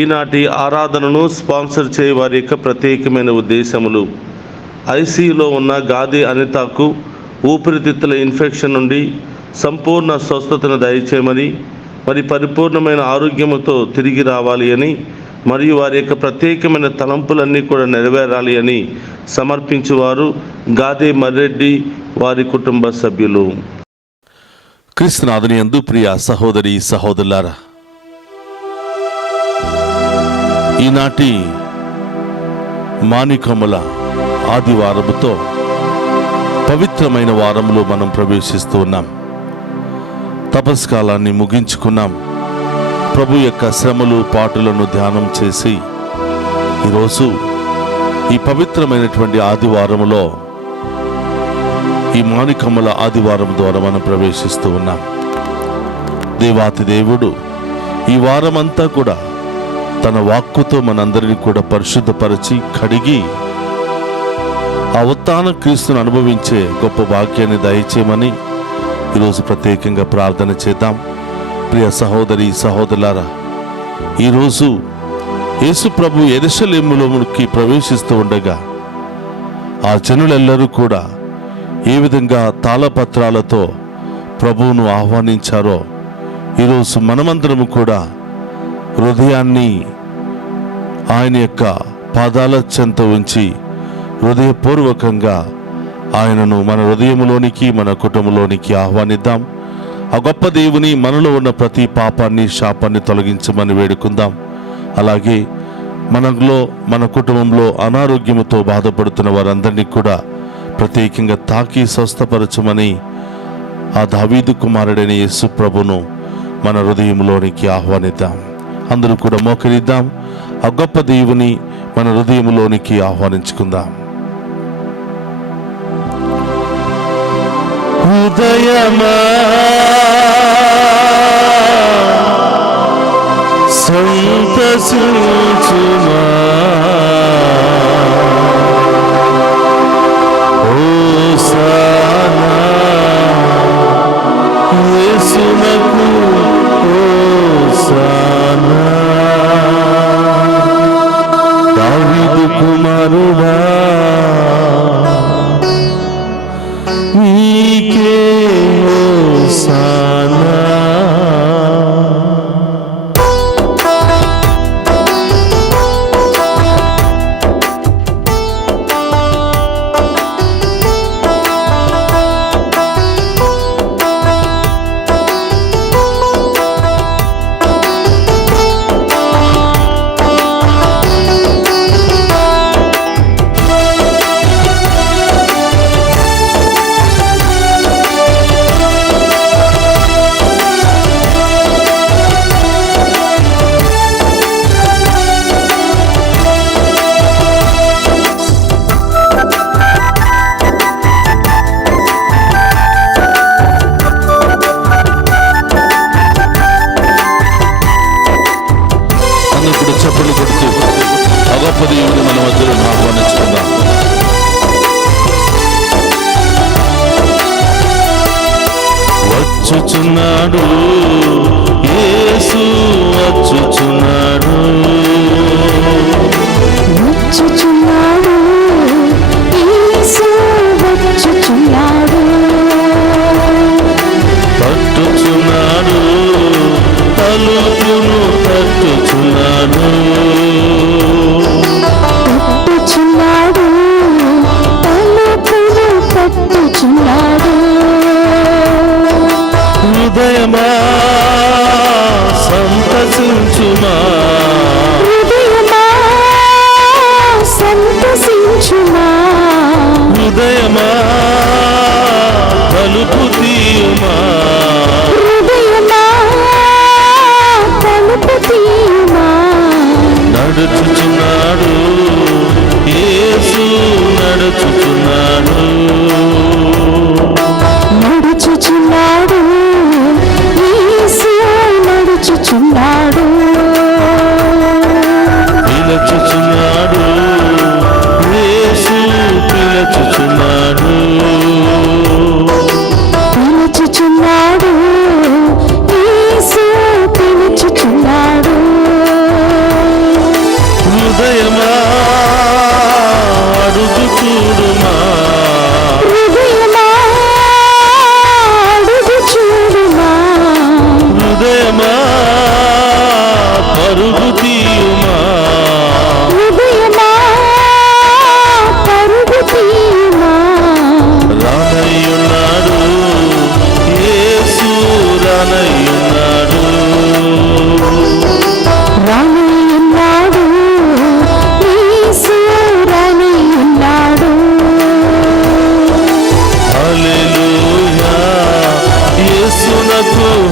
ఈనాటి ఆరాధనను స్పాన్సర్ చేయ వారి యొక్క ప్రత్యేకమైన ఉద్దేశములు: ఐసీయూలో ఉన్న గాది అనితకు ఊపిరితిత్తుల ఇన్ఫెక్షన్ నుండి సంపూర్ణ స్వస్థతను దయచేయమని, మరి పరిపూర్ణమైన ఆరోగ్యముతో తిరిగి రావాలి అని, మరియు వారి యొక్క ప్రత్యేకమైన తలంపులన్నీ కూడా నెరవేరాలి అని సమర్పించువారు గాదే మర్రెడ్డి, వారి కుటుంబ సభ్యులు. క్రీస్తునాథుని యందు ప్రియ సహోదరి సహోదరులారా, ఈనాటి మానికముల ఆదివారముతో పవిత్రమైన వారంలో మనం ప్రవేశిస్తూ ఉన్నాం. తపస్కాలాన్ని ముగించుకున్నాం. ప్రభు యొక్క శ్రమలు పాటులను ధ్యానం చేసి ఈరోజు ఈ పవిత్రమైనటువంటి ఆదివారములో, ఈ మానికముల ఆదివారం ద్వారా మనం ప్రవేశిస్తూ ఉన్నాం. దేవాతి దేవుడు ఈ వారమంతా కూడా తన వాక్కుతో మనందరినీ కూడా పరిశుద్ధపరిచి కడిగి ఆ ఉత్థాన క్రీస్తును అనుభవించే గొప్ప భాగ్యాన్ని దయచేయమని ఈరోజు ప్రత్యేకంగా ప్రార్థన చేద్దాం. ప్రియ సహోదరి సహోదరులారా, ఈరోజు యేసు ప్రభు యెరూషలేములోకి ప్రవేశిస్తూ ఉండగా ఆ జనులెల్లరూ కూడా ఏ విధంగా తాళపత్రాలతో ప్రభువును ఆహ్వానించారో, ఈరోజు మనమందరము కూడా హృదయాన్ని ఆయన యొక్క పాదాల చెంత ఉంచి హృదయపూర్వకంగా ఆయనను మన హృదయంలోనికి, మన కుటుంబంలోనికి ఆహ్వానిద్దాం. ఆ గొప్ప దేవుని మనలో ఉన్న ప్రతి పాపాన్ని, శాపాన్ని తొలగించమని వేడుకుందాం. అలాగే మనలో, మన కుటుంబంలో అనారోగ్యముతో బాధపడుతున్న వారందరినీ కూడా ప్రత్యేకంగా తాకి స్వస్థపరచమని ఆ దావీదు కుమారుడైన యేసు ప్రభును మన హృదయంలోనికి ఆహ్వానిద్దాం. అందరూ కూడా మోకరిద్దాం. ఆ గొప్ప దేవుని మన హృదయంలోనికి ఆహ్వానించుకుందాం. హృదయమా సంతసించుమా, హోసానా యేసునకు హోసానా. దావీదు కుమారుడా నీకే హోసానా. చప్పట్లు కొడుతూ ఆ గొప్ప దేవుని మన మధ్యలో ఆహ్వానించుకుందాం. వచ్చుచున్నాడు యేసు, వచ్చుచున్నాడు, వచ్చుచున్నాడు యేసు, వచ్చుచున్నాడు, తట్టుచున్నాడు, తలుపును తట్టుచున్నాడు, తట్టుచున్నాడు, తలుపును తట్టుచున్నాడు. హృదయమా సంతసించుమా, హృదయమా సంతసించుమా,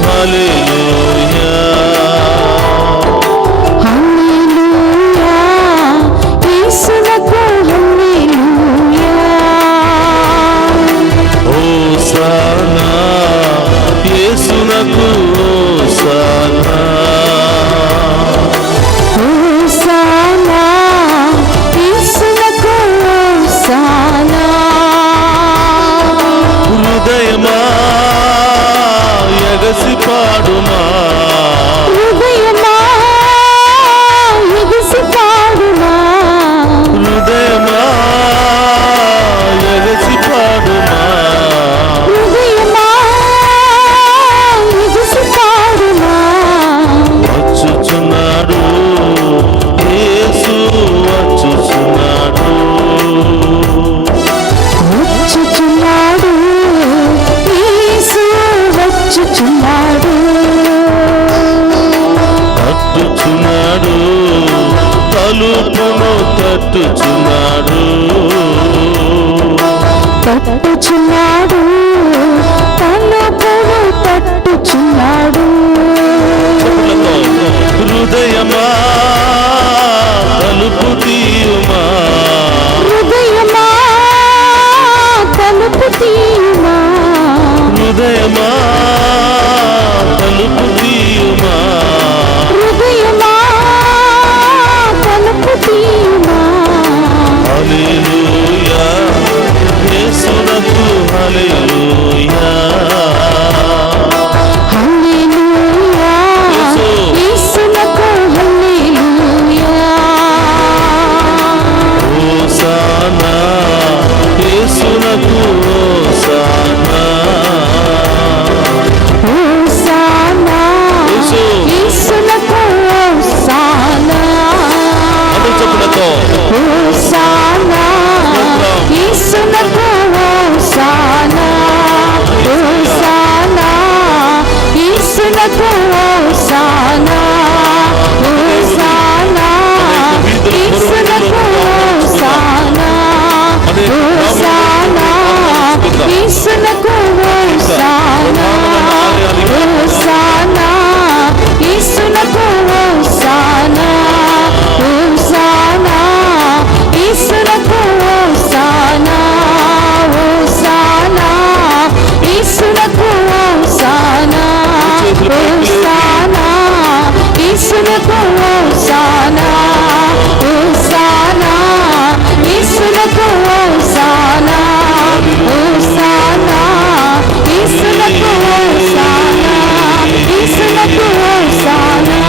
హల్లెలూయా. హల్లెలూయా యేసునకు హల్లెలూయా. హోసానా యేసునకు హోసానా. హోసానా యేసునకు హోసానా. హృదయమా ఎగసి పాడుమా, హృదయమా ఎగసి పాడుమా. హృదయమా ఎగసి పాడుమా. హృదయమా ఎగసి పాడుమా. వచ్చుచున్నాడు యేసు వచ్చుచున్నాడు. వచ్చుచున్నాడు యేసు వచ్చుచున్నాడు. తట్టుచున్నాడు తలుపును తట్టుచున్నాడు. తట్టుచున్నాడు తలుపును తట్టుచున్నాడు. హృదయమా తలుపు తీయుమా, హృదయమా తలుపు తీయుమా. హృదయమా తలుపు తీయుమా. హృదయమా తలుపు తీయుమా. హల్లెలూయా యేసునకు హల్లెలూయా. హల్లెలూయా యేసునకు హల్లెలూయా. హోసానా యేసునకు హోసానా. హోసానా యేసునకు హోసానా. అందరూ చెప్పులతో హోసానా యేసునకు హోసానా. హోసానా యేసునకు హోసానా. హోసానా యేసునకు హోసానా. హోసానా యేసునకు హోసానా. హోసానా యేసునకు హోసానా. హోసానా యేసునకు హోసానా. హోసానా యేసునకు హోసానా. హోసానా యేసునకు హోసానా. హోసానా యేసునకు హోసానా. హోసానా యేసునకు హోసానా. యేసునకు హోసానా.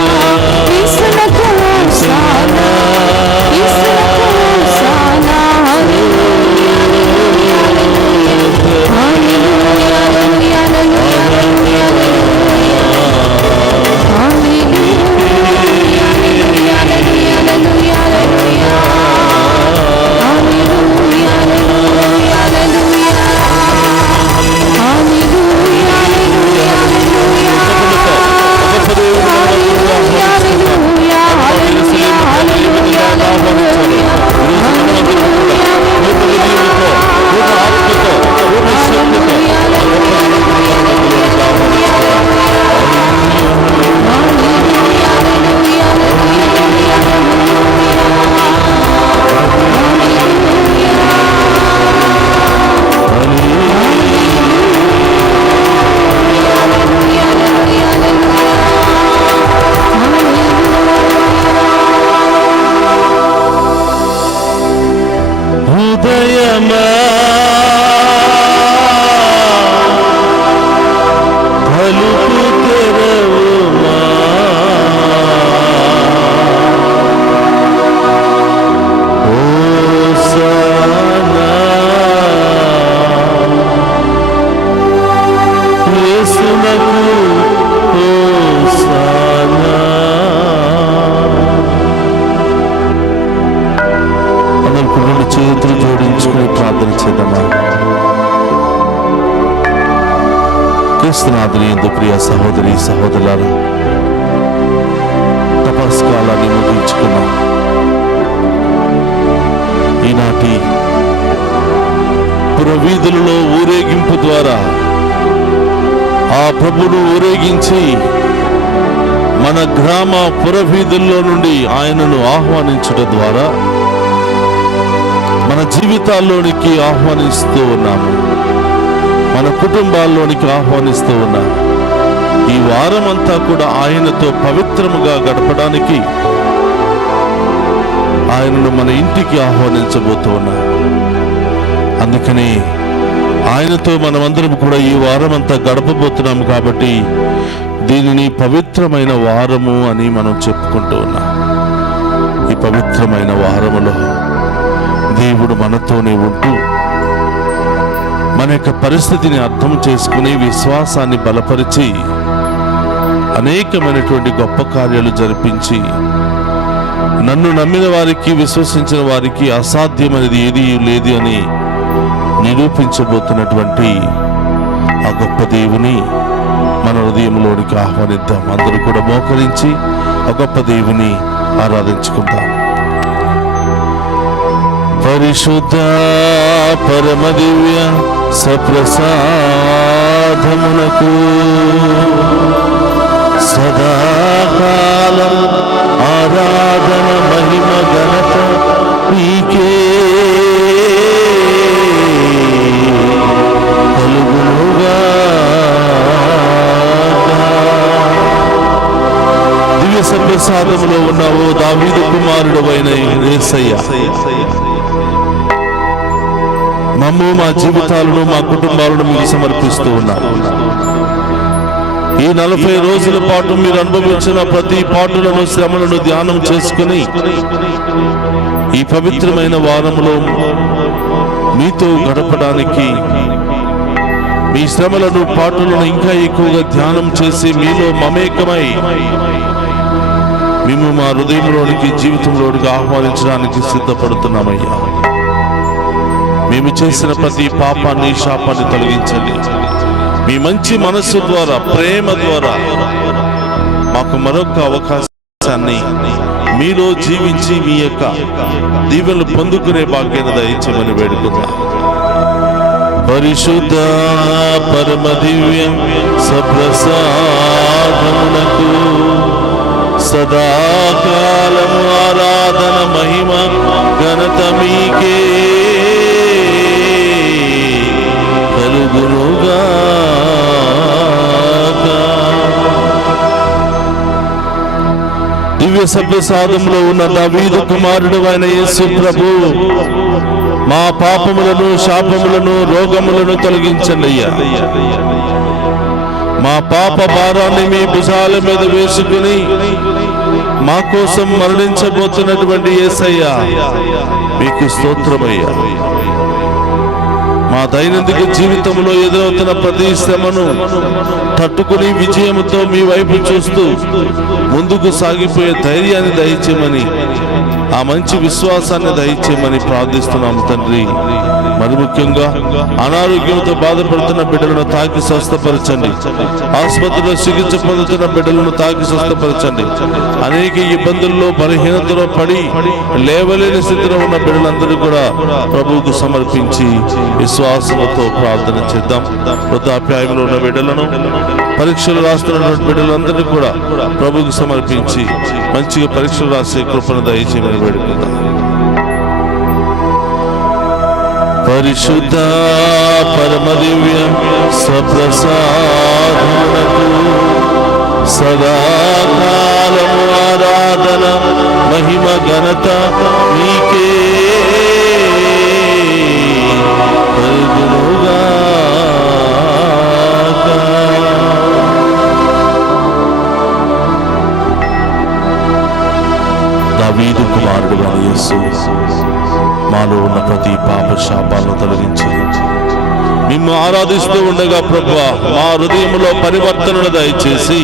యేసునకు హోసానా. యేసునకు హోసానా. హల్లెలూయా హల్లెలూయా హల్లెలూయా హల్లెలూయా హల్లెలూయా హల్లెలూయా హల్లెలూయా హల్లెలూయా. హల్లెలూయా హల్లెలూయా హల్లెలూయా. హల్లెలూయా హల్లెలూయా హల్లెలూయా. హల్లెలూయా హల్లెలూయా హల్లెలూయా హల్లెలూయా. హృదయమా తలుపు తెరవుమా. హోసానా యేసునకు హోసానా. అందరికి రెండు చేతులు జోడించుకుని ప్రార్థన చేద్దామా. క్రీస్తునాథుని యందు ప్రియ సహోదరి సహోదరులారా, తపస్కాలాన్ని ముగించుకున్నాం. ఈనాటి పురవీధులలో ఊరేగింపు ద్వారా ఆ ప్రభువును ఊరేగించి మన గ్రామ పురవీధుల్లో నుండి ఆయనను ఆహ్వానించడం ద్వారా మన జీవితాల్లోనికి ఆహ్వానిస్తూ ఉన్నాము, మన కుటుంబాల్లోనికి ఆహ్వానిస్తూ ఉన్నాము. ఈ వారం అంతా కూడా ఆయనతో పవిత్రముగా గడపడానికి ఆయనను మన ఇంటికి ఆహ్వానించబోతూ ఉన్నాం. అందుకని ఆయనతో మనమందరం కూడా ఈ వారం అంతా గడపబోతున్నాం కాబట్టి దీనిని పవిత్రమైన వారము అని మనం చెప్పుకుంటూ ఉన్నాం. ఈ పవిత్రమైన వారములో దేవుడు మనతోనే ఉంటూ మన యొక్క పరిస్థితిని అర్థం చేసుకుని విశ్వాసాన్ని బలపరిచి అనేకమైనటువంటి గొప్ప కార్యాలు జరిపించి నన్ను నమ్మిన వారికి, విశ్వసించిన వారికి అసాధ్యమైనది ఏదీ లేదు అని నిరూపించబోతున్నటువంటి ఆ గొప్ప దేవుని మన హృదయంలోనికి ఆహ్వానిద్దాం. అందరూ కూడా మోకరించి ఆ గొప్ప దేవుని ఆరాధించుకుందాం. పరిశుద్ధ పరమ దివ్య సప్రసాదమునకు సదాకాలం ఆరాధన మహిమ ఘనత నీకే కలుగునుగా. దివ్య సప్రసాదములో ఉన్నావు దావీదు కుమారుడు అయిన యేసయ్య, మమ్ము మా జీవితాలను మా కుటుంబాలను మీకు సమర్పిస్తూ ఉన్నాము. ఈ 40 రోజుల పాటు మీరు అనుభవించిన ప్రతి పాటులను, శ్రమలను ధ్యానం చేసుకుని ఈ పవిత్రమైన వారంలో మీతో గడపడానికి, మీ శ్రమలను, పాటులను ఇంకా ఎక్కువగా ధ్యానం చేసి మీలో మమేకమై మేము మా హృదయంలోనికి, జీవితంలోనికి ఆహ్వానించడానికి సిద్ధపడుతున్నామయ్యా. మేము చేసిన ప్రతి పాపాన్ని, శాపాన్ని తొలగించండి. మీ మంచి మనస్సు ద్వారా, ప్రేమ ద్వారా మాకు మరొక అవకాశాన్ని మీలో జీవించి మీ యొక్క దీవెనలు పొందుకునే భాగ్యాన్ని దయచేయమని వేడుకుందాం. పరిశుద్ధ పరమ దివ్య సప్రసాదమునకు సదాకాలము ఆరాధన మహిమ ఘనత మీకే కలుగునుగా. దివ్య సప్రసాదంలో ఉన్న దావీదు కుమారుడు అయిన యేసు ప్రభు మా పాపములను, శాపములను, రోగములను తొలగించండి అయ్యా. మా పాప భారాన్ని మీ భుజాల మీద వేసుకుని మా కోసం మరణించబోతున్నటువంటి యేసయ్య మీకు స్తోత్రమయ్యా. మా దైనందిక జీవితంలో ఎదురవుతున్న ప్రతి శ్రమను తట్టుకుని విజయముతో మీ వైపు చూస్తూ ముందుకు సాగిపోయే ధైర్యాన్ని దయచేయమని, ఆ మంచి విశ్వాసాన్ని దయచేయమని ప్రార్థిస్తున్నాము తండ్రి. మరి ముఖ్యంగా అనారోగ్యంతో బాధపడుతున్న బిడ్డలను తాకి స్వస్థపరచండి. ఆసుపత్రిలో చికిత్స పొందుతున్న బిడ్డలను తాకి స్వస్థపరచండి. అనేక ఇబ్బందుల్లో, బలహీనతలో పడి లేవలేని స్థితిలో ఉన్న బిడ్డలందరూ కూడా ప్రభువుకు సమర్పించి విశ్వాసంతో ప్రార్థన చేద్దాం. వృద్ధాప్యాయంలో ఉన్న బిడ్డలను, పరీక్షలు రాస్తున్నటువంటి బిడ్డలందరినీ కూడా ప్రభువుకు సమర్పించి మంచిగా పరీక్షలు రాసే కృపను దయచేయమని వేడుకుందాం. పరిశుద్ధ పరమ దివ్య సప్రసాదమునకు సదాకాలము ఆరాధన మహిమ ఘనత నీకే కలుగునుగా. దావీదు కుమారుడు అయిన యేసు మాలో ఉన్న ప్రతి పాప శాపాలను తొలగించి మిమ్ము ఆరాధిస్తూ ఉండగా ప్రభువా, మా హృదయంలో పరివర్తనను దయచేసి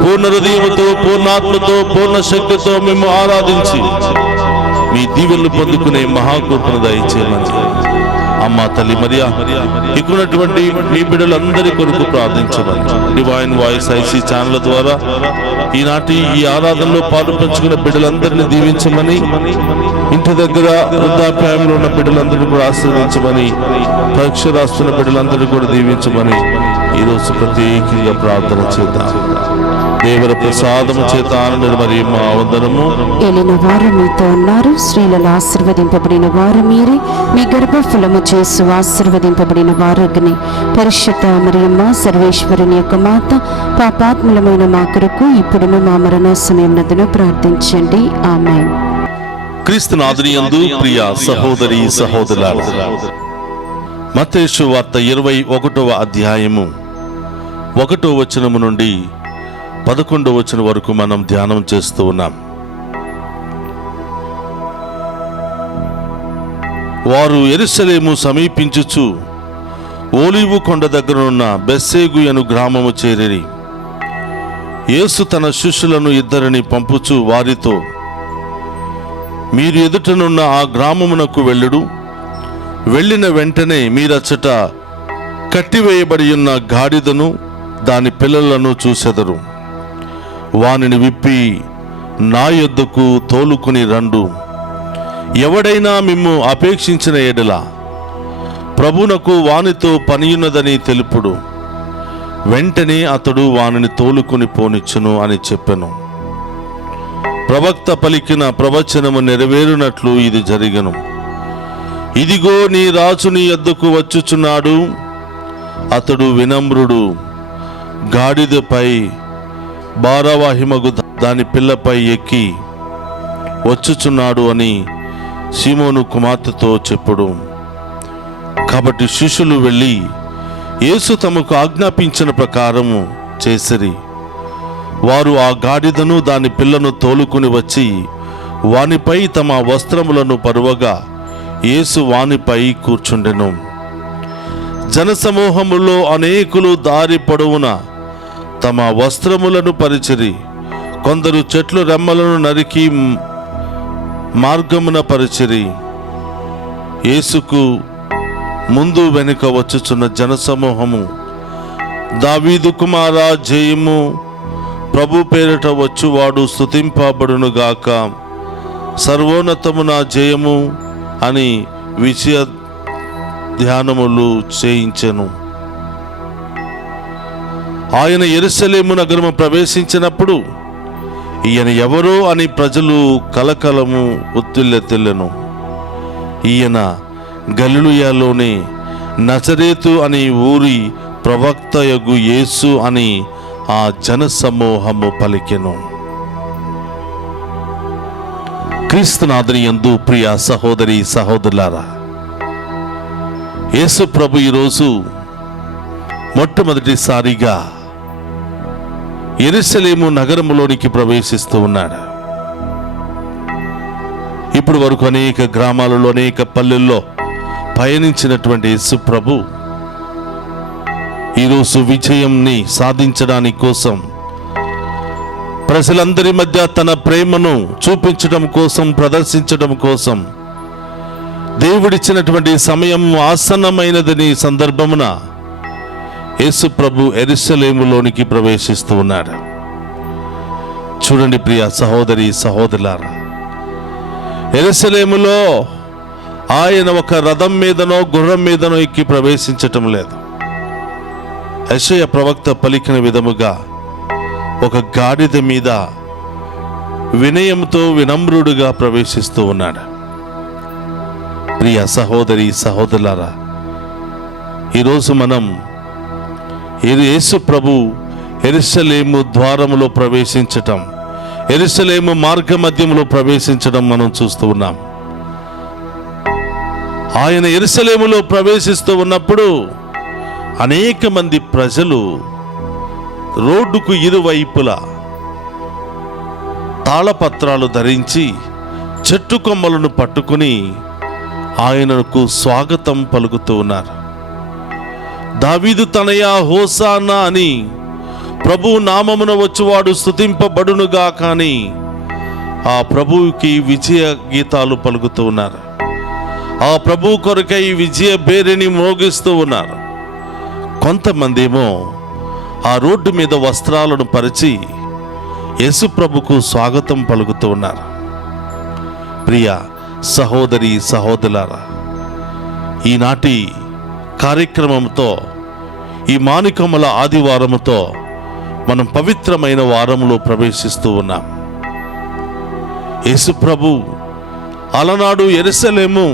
పూర్ణ హృదయముతో, పూర్ణాత్మతో, పూర్ణ శక్తితో మిమ్ము ఆరాధించి మీ దీవెనలు పొందుకునే మహాకృపను దయచేయమని అమ్మ తల్లి మరియా ఇక్కడున్నటువంటి మీ బిడ్డలందరి కొరకు ప్రార్థించమని డివైన్ వాయిస్ ఐసీ ఛానల్ ద్వారా ఈనాటి ఈ ఆరాధనలో పాలు పంచుకున్న బిడ్డలందరినీ దీవించమని, ఇంటి దగ్గర వృద్ధాప్యాయంలో ఉన్న బిడ్డలందరినీ కూడా ఆశీర్వదించమని, పరీక్ష రాస్తున్న బిడ్డలందరినీ కూడా దీవించమని ఈరోజు ప్రత్యేకంగా ప్రార్థన చేద్దాం. దేవుని ప్రసాదము చేత ఆనంద మరియు మా వందనము. ఏలిన వారు మీతో ఉన్నారు, స్త్రీలలో ఆశీర్వదింపబడిన వారు మీరే, మీ గర్భఫలము చేసు ఆశీర్వదింపబడిన వారుగనే. పరిశుద్ధ మరియమ్మ సర్వేశ్వరుని యొక్క మాత, పాపాత్ములమైన మా కొరకు ఇప్పుడును మా మరణ సమయమునందును ప్రార్థించండి. ఆమేన్. క్రీస్తునాథుని యందు ప్రియ సహోదరి సహోదరులారా, మత్తయి సువార్త 21వ అధ్యాయము 1వ వచనము నుండి 11వ వచనం వరకు మనం ధ్యానం చేస్తూ ఉన్నాం. వారు యెరూషలేము సమీపించుచు ఓలీవు కొండ దగ్గరనున్న బెత్సేగు అను గ్రామము చేరిరి. యేసు తన శిష్యులను 2 పంపుచు వారితో, మీరు ఎదుటనున్న ఆ గ్రామమునకు వెళ్ళుడు. వెళ్ళిన వెంటనే మీరచ్చట కట్టివేయబడి ఉన్న గాడిదను దాని పిల్లలను చూసెదరు. వానిని విప్పి నా యొద్దకు తోలుకుని రండు. ఎవడైనా మిమ్ము అపేక్షించిన ఎడల ప్రభునకు వానితో పనియున్నదని తెలుపుడు. వెంటనే అతడు వానిని తోలుకుని పోనిచ్చును అని చెప్పెను. ప్రవక్త పలికిన ప్రవచనము నెరవేరునట్లు ఇది జరిగెను. ఇదిగో నీ రాజు నీ యొద్దకు వచ్చుచున్నాడు. అతడు వినమ్రుడు, గాడిదపై భారవాహిమగు దాని పిల్లపై ఎక్కి వచ్చుచున్నాడు అని సీమోను కుమార్తెతో చెప్పుడు. కాబట్టి శిష్యులు వెళ్ళి యేసు తమకు ఆజ్ఞాపించిన ప్రకారము చేసిరి. వారు ఆ గాడిదను దాని పిల్లను తోలుకుని వచ్చి వానిపై తమ వస్త్రములను పరువగా యేసు వానిపై కూర్చుండెను. జనసమూహములో అనేకులు దారి పొడవున తమ వస్త్రములను పరిచిరి. కొందరు చెట్లు రెమ్మలను నరికి మార్గమున పరిచిరి. యేసుకు ముందు వెనుక వచ్చుచున్న జనసమూహము, దావీదు కుమారా జయము, ప్రభు పేరిట వచ్చువాడు స్తుతింపబడునుగాక, సర్వోన్నతమున జయము అని విజయ ధ్యానములు చేయించెను. ఆయన యెరూషలేము నగరము ప్రవేశించినప్పుడు ఈయన ఎవరో అని ప్రజలు కలకలము ఉత్తిల్లెను. ఈయన గలిలయలోని నజరేతు అని ఊరి ప్రవక్తయగు యేసు అని ఆ జనసమూహము పలికెను. క్రీస్తునాథుని యందు ప్రియ సహోదరి సహోదరులారా, యేసు ప్రభు ఈరోజు మొట్టమొదటిసారిగా యెరూషలేము నగరములోనికి ప్రవేశిస్తూ ఉన్నాడు. ఇప్పుడు వరకు అనేక గ్రామాలలో అనేక పల్లెల్లో పయనించినటువంటి యేసు ప్రభు ఈరోజు విజయంని సాధించడానికి కోసం, ప్రజలందరి మధ్య తన ప్రేమను చూపించడం కోసం, ప్రదర్శించడం కోసం దేవుడిచ్చినటువంటి సమయం ఆసన్నమైనదని సందర్భమున యేసు ప్రభు యెరూషలేములోనికి ప్రవేశిస్తూ ఉన్నాడు. చూడండి ప్రియ సహోదరి సహోదరులారా, యెరూషలేములో ఆయన ఒక రథం మీదనో గుర్రం మీదనో ఎక్కి ప్రవేశించటం లేదు. యెషయా ప్రవక్త పలికిన విధముగా ఒక గాడిద మీద వినయంతో వినమ్రుడుగా ప్రవేశిస్తూ ఉన్నాడు. ప్రియ సహోదరి సహోదరులారా, ఈరోజు మనం యేసు ప్రభు యెరూషలేము ద్వారములో ప్రవేశించటం, యెరూషలేము మార్గ మధ్యంలో ప్రవేశించడం మనం చూస్తూ ఉన్నాం. ఆయన యెరూషలేములో ప్రవేశిస్తూ ఉన్నప్పుడు అనేక మంది ప్రజలు రోడ్డుకు ఇరువైపులా తాళపత్రాలు ధరించి చెట్టు కొమ్మలను పట్టుకుని ఆయనకు స్వాగతం పలుకుతూ ఉన్నారు. దావీదు తనయ హోసానా అని, ప్రభు నామమున వచ్చువాడు స్తుతింపబడునుగా కానీ ఆ ప్రభువుకి విజయ గీతాలు పలుకుతూ ఉన్నారు. ఆ ప్రభు కొరకై విజయ బేరిని మ్రోగిస్తూ ఉన్నారు. కొంతమంది ఏమో ఆ రోడ్డు మీద వస్త్రాలను పరిచి యేసు ప్రభుకు స్వాగతం పలుకుతూ ఉన్నారు. ప్రియ సహోదరి సహోదరులారా, ఈనాటి కార్యక్రమంతో ఈ మానికముల ఆదివారముతో మనం పవిత్రమైన వారంలో ప్రవేశిస్తూ ఉన్నాం. యేసు ప్రభు అలనాడు యెరూషలేము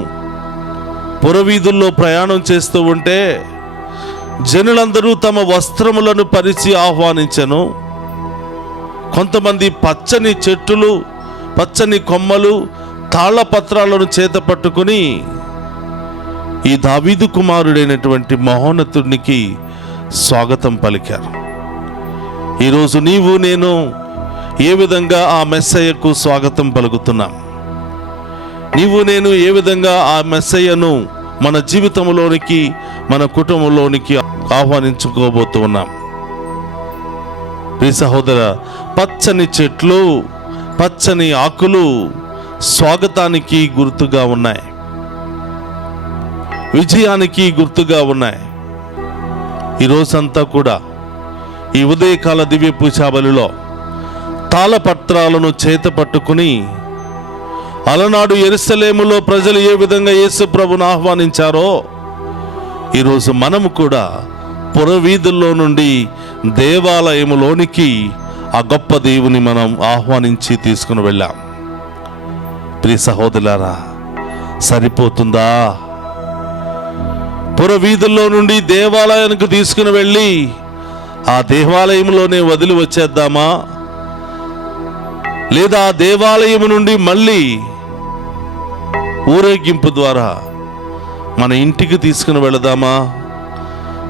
పురవీధుల్లో ప్రయాణం చేస్తూ ఉంటే జనులందరూ తమ వస్త్రములను పరిచి ఆహ్వానించెను. కొంతమంది పచ్చని చెట్టులు, పచ్చని కొమ్మలు, తాళపత్రాలను చేత పట్టుకుని ఈ దావీదు కుమారుడైనటువంటి మహోన్నతునికి స్వాగతం పలికారు. ఈరోజు నీవు నేను ఏ విధంగా ఆ మెస్సయ్యకు స్వాగతం పలుకుతున్నాం? నీవు నేను ఏ విధంగా ఆ మెస్సయ్యను మన జీవితంలోనికి, మన కుటుంబంలోనికి ఆహ్వానించుకోబోతూ ఉన్నాం? ప్రియ సహోదర, పచ్చని చెట్లు, పచ్చని ఆకులు స్వాగతానికి గుర్తుగా ఉన్నాయి, విజయానికి గుర్తుగా ఉన్నాయి. ఈరోజంతా కూడా ఈ ఉదయకాల దివ్య పూజాబలిలో తాళపత్రాలను చేత పట్టుకుని అలనాడు యెరూషలేములో ప్రజలు ఏ విధంగా యేసు ప్రభును ఆహ్వానించారో ఈరోజు మనము కూడా పురవీధుల్లో నుండి దేవాలయములోనికి ఆ గొప్ప దేవుని మనం ఆహ్వానించి తీసుకుని వెళ్ళాం. ప్రియ సహోదరులారా, సరిపోతుందా? పురవీధుల్లో నుండి దేవాలయానికి తీసుకుని వెళ్ళి ఆ దేవాలయంలోనే వదిలి వచ్చేద్దామా? లేదా ఆ దేవాలయం నుండి మళ్ళీ ఊరేగింపు ద్వారా మన ఇంటికి తీసుకుని వెళదామా?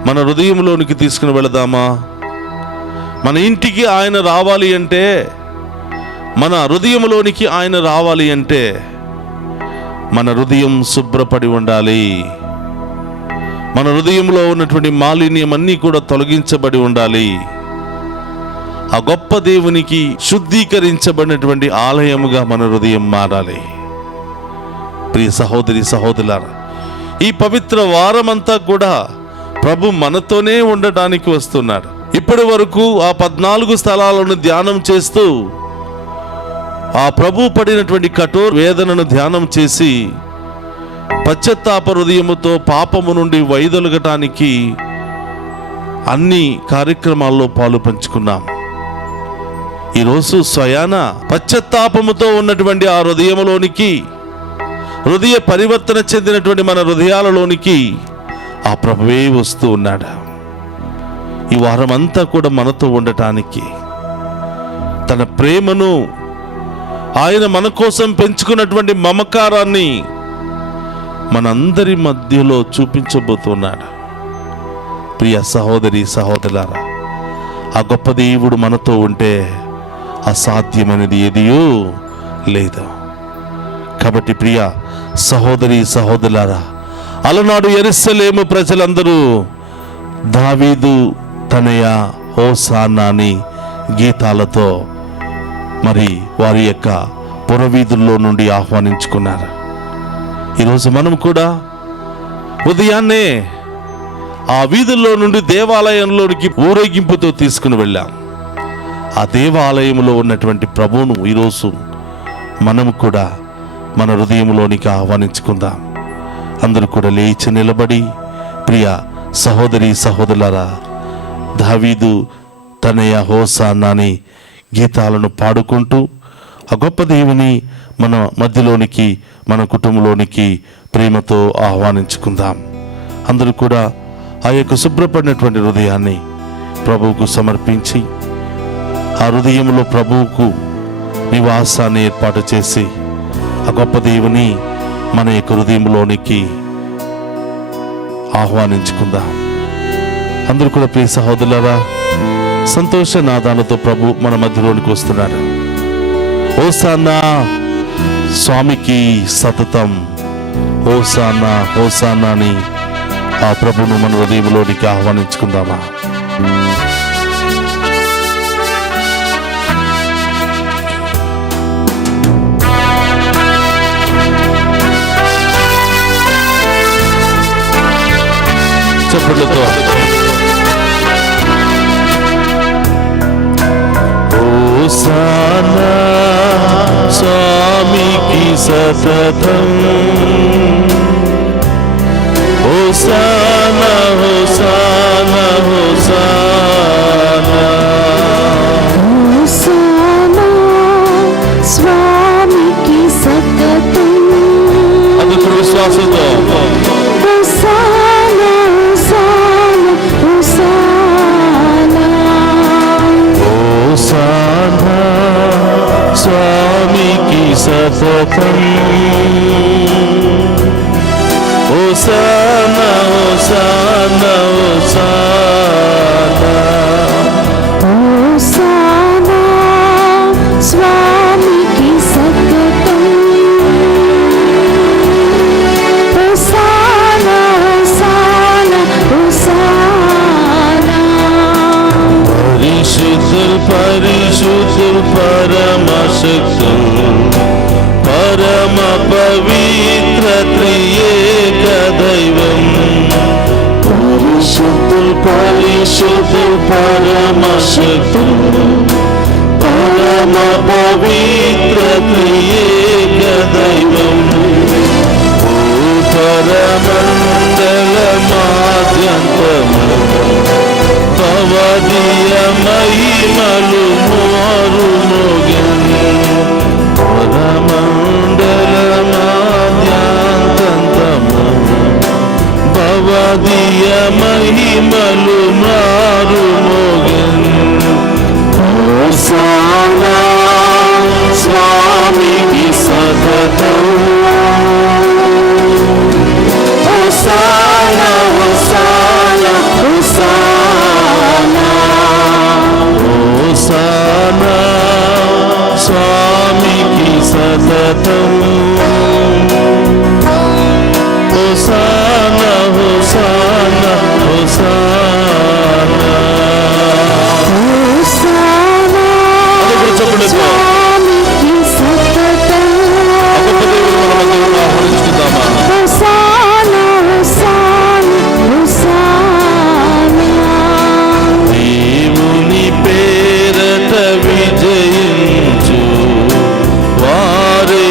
మన హృదయంలోనికి తీసుకుని వెళదామా? మన ఇంటికి ఆయన రావాలి అంటే, మన హృదయంలోనికి ఆయన రావాలి అంటే మన హృదయం శుభ్రపడి ఉండాలి. మన హృదయంలో ఉన్నటువంటి మాలిన్యం అన్నీ కూడా తొలగించబడి ఉండాలి. ఆ గొప్ప దేవునికి శుద్ధీకరించబడినటువంటి ఆలయముగా మన హృదయం మారాలి. ప్రియ సహోదరి సహోదరులారా, ఈ పవిత్ర వారమంతా కూడా ప్రభు మనతోనే ఉండటానికి వస్తున్నాడు. ఇప్పటి వరకు ఆ 14 స్థలాలను ధ్యానం చేస్తూ ఆ ప్రభు పడినటువంటి కఠోర వేదనను ధ్యానం చేసి పశ్చాత్తాప హృదయముతో పాపము నుండి వైదొలగటానికి అన్ని కార్యక్రమాల్లో పాలు పంచుకున్నాం. ఈరోజు స్వయాన పశ్చాత్తాపముతో ఉన్నటువంటి ఆ హృదయములోనికి, హృదయ పరివర్తన చెందినటువంటి మన హృదయాలలోనికి ఆ ప్రభువే వస్తూ ఉన్నాడు. ఈ వారం అంతా కూడా మనతో ఉండటానికి, తన ప్రేమను, ఆయన మన కోసం పెంచుకున్నటువంటి మమకారాన్ని మనందరి మధ్యలో చూపించబోతున్నాడు. ప్రియ సహోదరి సహోదరులారా, ఆ గొప్ప దేవుడు మనతో ఉంటే అసాధ్యమైనది ఏదియూ లేదు. కాబట్టి ప్రియ సహోదరి సహోదరులారా, అలనాడు యెరూషలేము ప్రజలందరూ దావీదు తనయ హోసానా అని గీతాలతో మరి వారి యొక్క పురవీధుల్లో నుండి ఆహ్వానించుకున్నారు. ఈరోజు మనం కూడా ఉదయాన్నే ఆ వీధుల్లో నుండి దేవాలయంలోనికి ఊరేగింపుతో తీసుకుని వెళ్ళాం. ఆ దేవాలయంలో ఉన్నటువంటి ప్రభువును ఈరోజు మనం కూడా మన హృదయంలోనికి ఆహ్వానించుకుందాం. అందరూ కూడా లేచి నిలబడి ప్రియ సహోదరి సహోదరులారా, దావీదు తనయ హోసానా అని గీతాలను పాడుకుంటూ ఆ గొప్ప దేవుని మన మధ్యలోనికి, మన కుటుంబంలోనికి ప్రేమతో ఆహ్వానించుకుందాం. అందరూ కూడా ఆ యొక్క శుభ్రపడినటువంటి హృదయాన్ని ప్రభువుకు సమర్పించి ఆ హృదయంలో ప్రభువుకు నివాసాన్ని ఏర్పాటు చేసి ఆ గొప్ప దేవుని మన యొక్క హృదయంలోనికి ఆహ్వానించుకుందాం. అందరూ కూడా ప్రియ సహోదరులారా, సంతోష నాదాలతో ప్రభు మన మధ్యలోనికి వస్తున్నాడు. హోసానా, స్వామికి సతతం హోసానా హోసానా అని ఆ ప్రభును మన హృదయంలోనికి ఆహ్వానించుకుందామా? చప్పట్లతో హోసానా స్వామికి సతతం, హోసానా హోసానా హోసానా స్వామికి సతతం. హోసానా హోసానా హోసానా. హోసానా స్వామికి సతతం. హోసానా హోసానా హోసానా. పరిశుద్ధుల్ పరిశుద్ధుల్ పరమశక్తుల్ పరమ పవిత్ర త్రియేక దైవం. పరిశుద్ధుల్ పరిశుద్ధుల్ పరమశక్తుల్ పరమ పవిత్ర త్రియేక దైవం. భూపరమండలమాద్యంతము భవదీయ మహిమలు మోరు మోగెన్. పరమండలమాద్యంతము భవదీయ మహిమలు మారు మోగెన్. హోసానా స్వామికి సతతం. హోసానా హోసానా హోసానా. హోసానా స్వామికి సతతం. హోసానా హోసానా హోసానా. హోసానా స్వామికి సతతం. ఆహ్వానించుకుందామా? హోసానా హోసానా హోసానా. దేవుని పేరట విజయించు వారే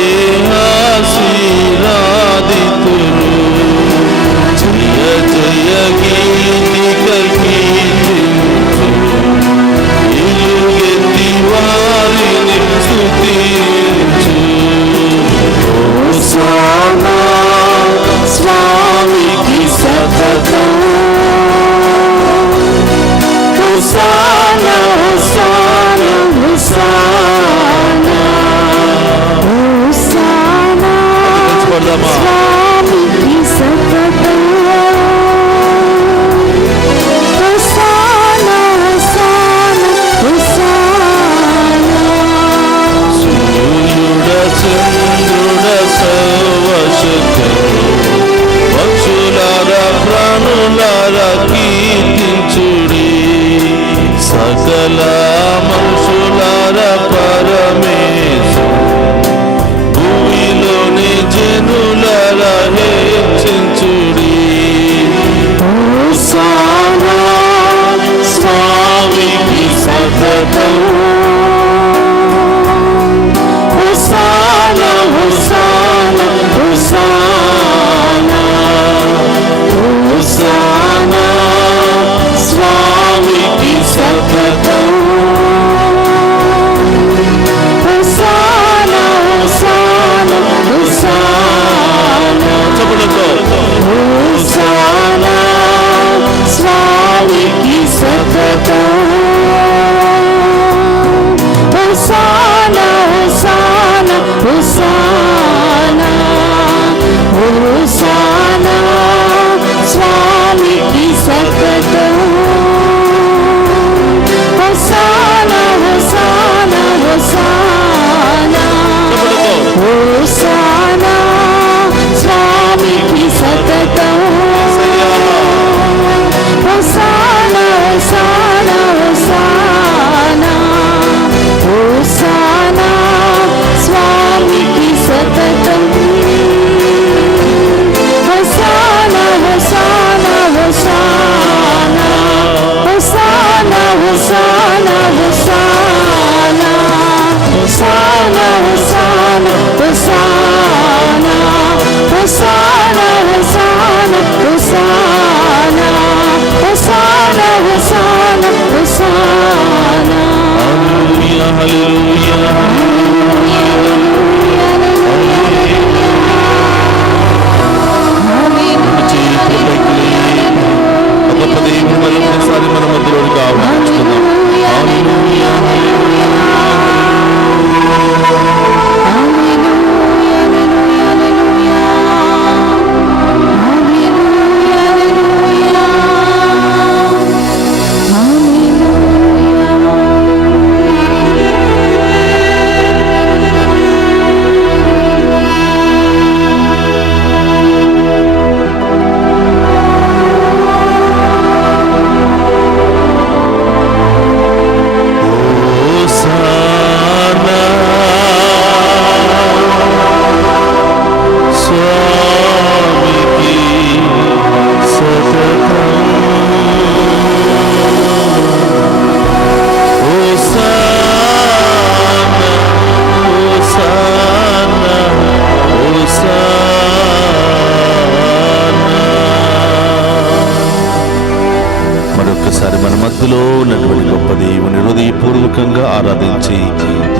ఆరాధించి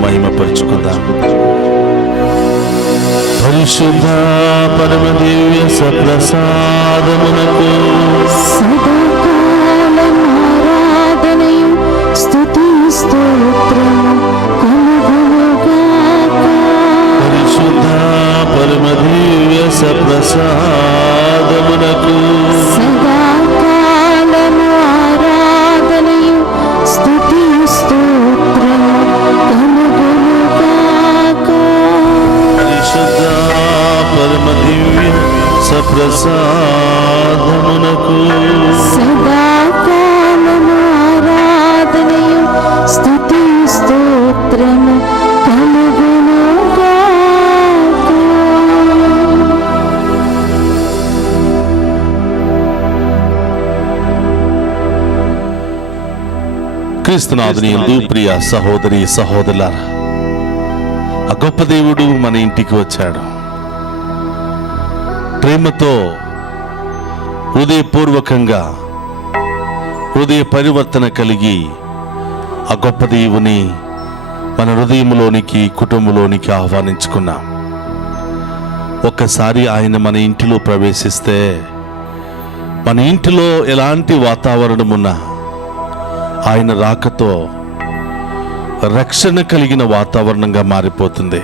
మహిమపరుచుకుందాం. పరిశుద్ధ పరమ దివ్య సప్రసాదమునకు సదాకాలం ఆరాధనయు స్తుతి స్తోత్రము కలుగునుగాక. పరిశుద్ధ పరమ దివ్య సప్రసాదమునకు సదాకాలము ఆరాధనయు స్తుతి స్తోత్రము కలుగునుగాక. పరిశుద్ధ పరమ దివ్య సప్రసాదమునకు సదాకాలము ఆరాధనయు స్తుతి స్తోత్రము కలుగునుగాక. క్రీస్తునాథుని యందు ప్రియ సహోదరి సహోదరులారా, ఆ గొప్ప దేవుడు మన ఇంటికి వచ్చాడు. ప్రేమతో హృదయపూర్వకంగా హృదయ పరివర్తన కలిగి ఆ గొప్ప దేవుని మన హృదయంలోనికి కుటుంబంలోనికి ఆహ్వానించుకున్నాం. ఒక్కసారి ఆయన మన ఇంటిలో ప్రవేశిస్తే మన ఇంటిలో ఎలాంటి వాతావరణం ఉన్నా ఆయన రాకతో రక్షణ కలిగిన వాతావరణంగా మారిపోతుంది,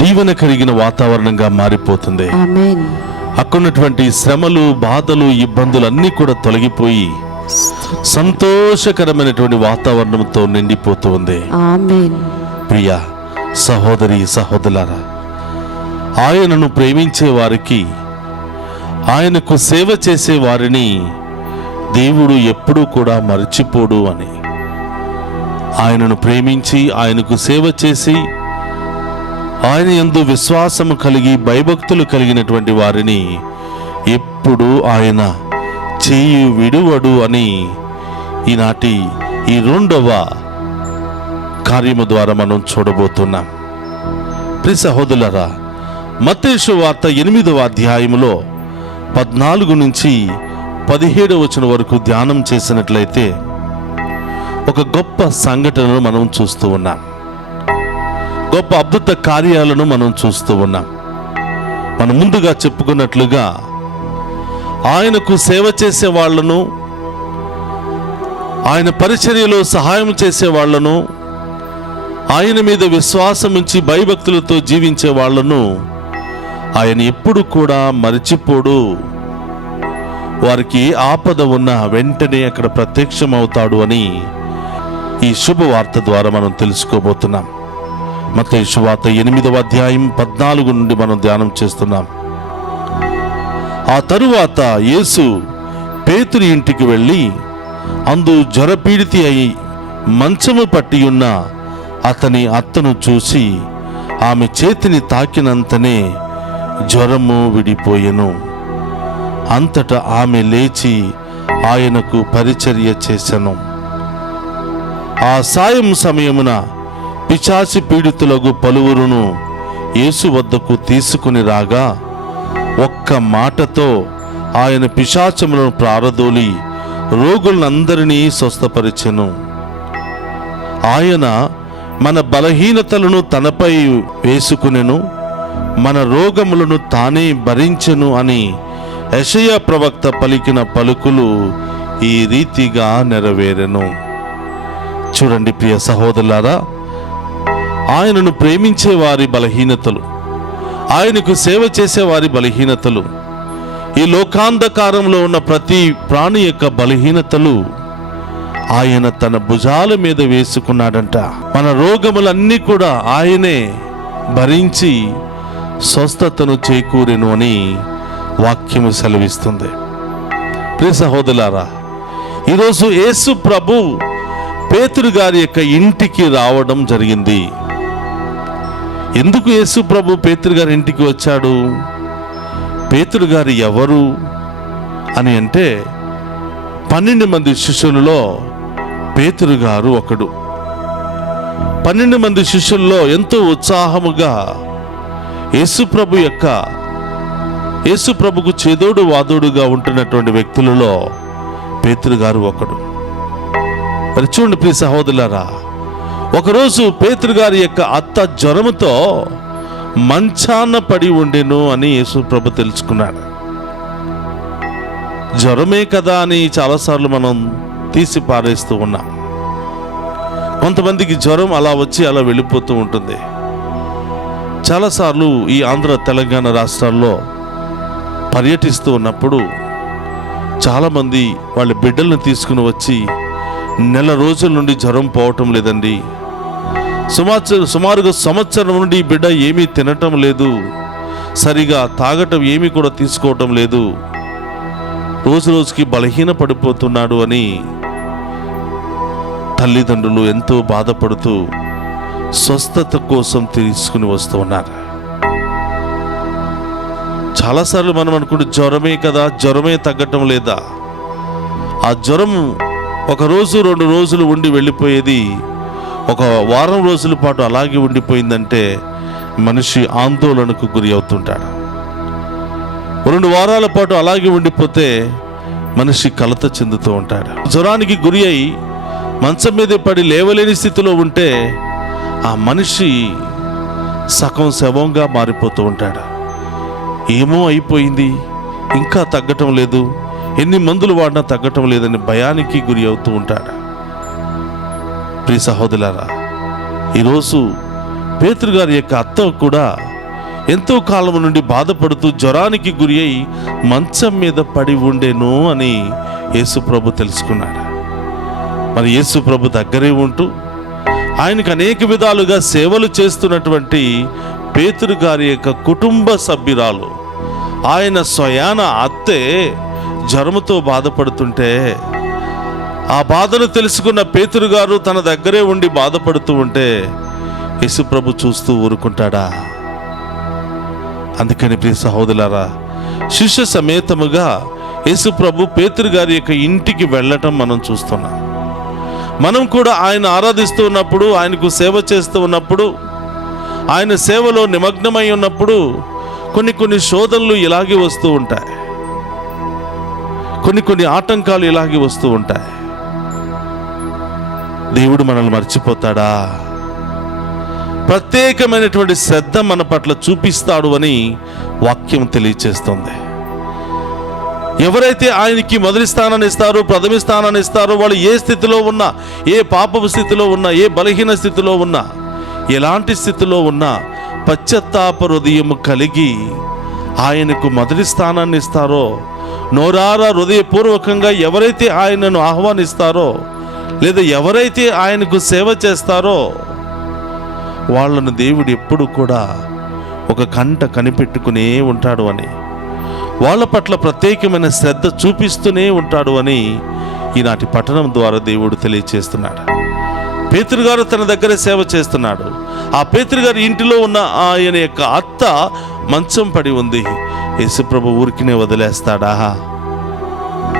దీవెన కలిగిన వాతావరణంగా మారిపోతుంది. ఆమేన్. అక్కడున్నటువంటి శ్రమలు, బాధలు, ఇబ్బందులు అన్నీ కూడా తొలగిపోయి సంతోషకరమైనటువంటి వాతావరణంతో నిండిపోతూ ఉంది. ఆమేన్. ప్రియ సహోదరి సహోదరులారా, ఆయనను ప్రేమించే వారికి, ఆయనకు సేవ చేసే వారిని దేవుడు ఎప్పుడూ కూడా మర్చిపోడు అని, ఆయనను ప్రేమించి ఆయనకు సేవ చేసి ఆయన యందు విశ్వాసము కలిగి భయభక్తులు కలిగినటువంటి వారిని ఎప్పుడు ఆయన చేయి విడువడు అని ఈనాటి ఈ రెండవ కార్యము ద్వారా మనం చూడబోతున్నాం. ప్రియ సహోదరులారా, మత్తయి సువార్త 8వ అధ్యాయములో 14 నుంచి 17వ వచనం వరకు ధ్యానం చేసినట్లయితే ఒక గొప్ప సంఘటనను మనం చూస్తూ ఉన్నాం. గొప్ప అద్భుత కార్యాలను మనం చూస్తూ ఉన్నాం. మనం ముందుగా చెప్పుకున్నట్లుగా ఆయనకు సేవ చేసే వాళ్లను, ఆయన పరిచర్యలో సహాయం చేసే వాళ్లను, ఆయన మీద విశ్వాసం ఉంచి భయభక్తులతో జీవించే వాళ్లను ఆయన ఎప్పుడు కూడా మరిచిపోడు. వారికి ఆపద ఉన్న వెంటనే అక్కడ ప్రత్యక్షమవుతాడు అని ఈ శుభవార్త ద్వారా మనం తెలుసుకోబోతున్నాం. మత్తయి సువార్త 8వ అధ్యాయం 14 నుండి మనం ధ్యానం చేస్తున్నాం. ఆ తరువాత యేసు పేతురు ఇంటికి వెళ్ళి అందు జ్వరపీడితి అయి మంచము పట్టి ఉన్న అతని అత్తను చూసి ఆమె చేతిని తాకినంతనే జ్వరము విడిపోయెను. అంతటా ఆమె లేచి ఆయనకు పరిచర్య చేసెను. ఆ సాయం సమయమున పిశాచి పీడితులకు పలువురును యేసు వద్దకు తీసుకుని రాగా ఒక్క మాటతో ఆయన పిశాచములను ప్రారదోలి రోగులందరినీ స్వస్థపరిచెను. ఆయన మన బలహీనతలను తనపై వేసుకునెను, మన రోగములను తానే భరించెను అని యెషయా ప్రవక్త పలికిన పలుకులు ఈ రీతిగా నెరవేరెను. చూడండి ప్రియ సహోదరులారా, ఆయనను ప్రేమించే వారి బలహీనతలు, ఆయనకు సేవ చేసే వారి బలహీనతలు, ఈ లోకాంధకారంలో ఉన్న ప్రతి ప్రాణి యొక్క బలహీనతలు ఆయన తన భుజాల మీద వేసుకున్నాడంట. మన రోగములన్నీ కూడా ఆయనే భరించి స్వస్థతను చేకూరెను అని వాక్యము సెలవిస్తుంది. ప్రియ సహోదరులారా, ఈరోజు యేసు ప్రభు పేతురు గారి యొక్క ఇంటికి రావడం జరిగింది. ఎందుకు యేసు ప్రభు పేతురు గారి ఇంటికి వచ్చాడు? పేతురు గారు ఎవరు అని అంటే 12 మంది శిష్యులలో పేతురు గారు ఒకడు. 12 మంది శిష్యుల్లో ఎంతో ఉత్సాహముగా యేసు ప్రభుకు చేదోడు వాదోడుగా ఉంటున్నటువంటి వ్యక్తులలో పేతురు గారు ఒకడు. మరి చూడండి ప్రియ సహోదరులారా, ఒకరోజు పేతురు గారి యొక్క అత్త జ్వరముతో మంచాన పడి ఉండెను అని యేసు ప్రభు తెలుసుకున్నాడు. జ్వరమే కదా అని చాలాసార్లు మనం తీసి పారేస్తూ ఉన్నాం. కొంతమందికి జ్వరం అలా వచ్చి అలా వెళ్ళిపోతూ ఉంటుంది. చాలాసార్లు ఈ ఆంధ్ర తెలంగాణ రాష్ట్రాల్లో పర్యటిస్తూ ఉన్నప్పుడు చాలామంది వాళ్ళ బిడ్డలను తీసుకుని వచ్చి నెల రోజుల నుండి జ్వరం పోవటం లేదండి, సుమారుగా సంవత్సరం నుండి ఈ బిడ్డ ఏమీ తినటం లేదు, సరిగా తాగటం ఏమీ కూడా తీసుకోవటం లేదు, రోజు రోజుకి బలహీన పడిపోతున్నాడు అని తల్లిదండ్రులు ఎంతో బాధపడుతూ స్వస్థత కోసం తీసుకుని వస్తూ ఉన్నారు. చాలాసార్లు మనం అనుకుంటే జ్వరమే కదా, జ్వరమే తగ్గటం లేదా. ఆ జ్వరం ఒక రోజు 2 రోజులు ఉండి వెళ్ళిపోయేది ఒక వారం రోజుల పాటు అలాగే ఉండిపోయిందంటే మనిషి ఆందోళనకు గురి అవుతుంటాడు. 2 వారాల పాటు అలాగే ఉండిపోతే మనిషి కలత చెందుతూ ఉంటాడు. జ్వరానికి గురి అయి మంచం మీదే పడి లేవలేని స్థితిలో ఉంటే ఆ మనిషి సగం శవంగా మారిపోతూ ఉంటాడు. ఏమో అయిపోయింది, ఇంకా తగ్గటం లేదు, ఎన్ని మందులు వాడినా తగ్గటం లేదని భయానికి గురి అవుతూ ఉంటాడు. ప్రియ సహోదరులారా, ఈరోజు పేతురు గారి యొక్క అత్త కూడా ఎంతో కాలం నుండి బాధపడుతూ జ్వరానికి గురి అయి మంచం మీద పడి ఉండేను అని యేసు ప్రభు తెలుసుకున్నాడు. మరి యేసు ప్రభు దగ్గరే ఉంటూ ఆయనకు అనేక విధాలుగా సేవలు చేస్తున్నటువంటి పేతురు గారి యొక్క కుటుంబ సభ్యురాలు, ఆయన స్వయాన అత్తే జ్వరముతో బాధపడుతుంటే ఆ బాధను తెలుసుకున్న పేతురు గారు తన దగ్గరే ఉండి బాధపడుతూ ఉంటే యేసు ప్రభు చూస్తూ ఊరుకుంటాడా? అందుకని ప్రియ సహోదరులారా, శిష్య సమేతముగా యేసు ప్రభు పేతురు గారి యొక్క ఇంటికి వెళ్ళటం మనం చూస్తున్నాం. మనం కూడా ఆయన ఆరాధిస్తూ ఉన్నప్పుడు, ఆయనకు సేవ చేస్తూ ఉన్నప్పుడు, ఆయన సేవలో నిమగ్నమై ఉన్నప్పుడు కొన్ని శోధనలు ఇలాగే వస్తూ ఉంటాయి, కొన్ని ఆటంకాలు ఇలాగే వస్తూ ఉంటాయి. దేవుడు మనల్ని మర్చిపోతాడా? ప్రత్యేకమైనటువంటి శ్రద్ధ మన పట్ల చూపిస్తాడు అని వాక్యం తెలియచేస్తుంది. ఎవరైతే ఆయనకి మొదటి స్థానాన్ని ఇస్తారో, ప్రథమ స్థానాన్ని ఇస్తారో, వాళ్ళు ఏ స్థితిలో ఉన్నా, ఏ పాపపు స్థితిలో ఉన్నా, ఏ బలహీన స్థితిలో ఉన్నా, ఎలాంటి స్థితిలో ఉన్నా పశ్చాత్తాప హృదయం కలిగి ఆయనకు మొదటి స్థానాన్ని ఇస్తారో, నోరారా హృదయపూర్వకంగా ఎవరైతే ఆయనను ఆహ్వానిస్తారో, లేదా ఎవరైతే ఆయనకు సేవ చేస్తారో వాళ్ళను దేవుడు ఎప్పుడు కూడా ఒక కంట కనిపెట్టుకునే ఉంటాడు అని, వాళ్ళ పట్ల ప్రత్యేకమైన శ్రద్ధ చూపిస్తూనే ఉంటాడు అని ఈనాటి పఠనం ద్వారా దేవుడు తెలియచేస్తున్నాడు. పేతురు గారు తన దగ్గర సేవ చేస్తున్నాడు. ఆ పేతురు గారి ఇంటిలో ఉన్న ఆయన యొక్క అత్త మంచం పడి ఉంది. యేసుప్రభు ఊరికినే వదిలేస్తాడా?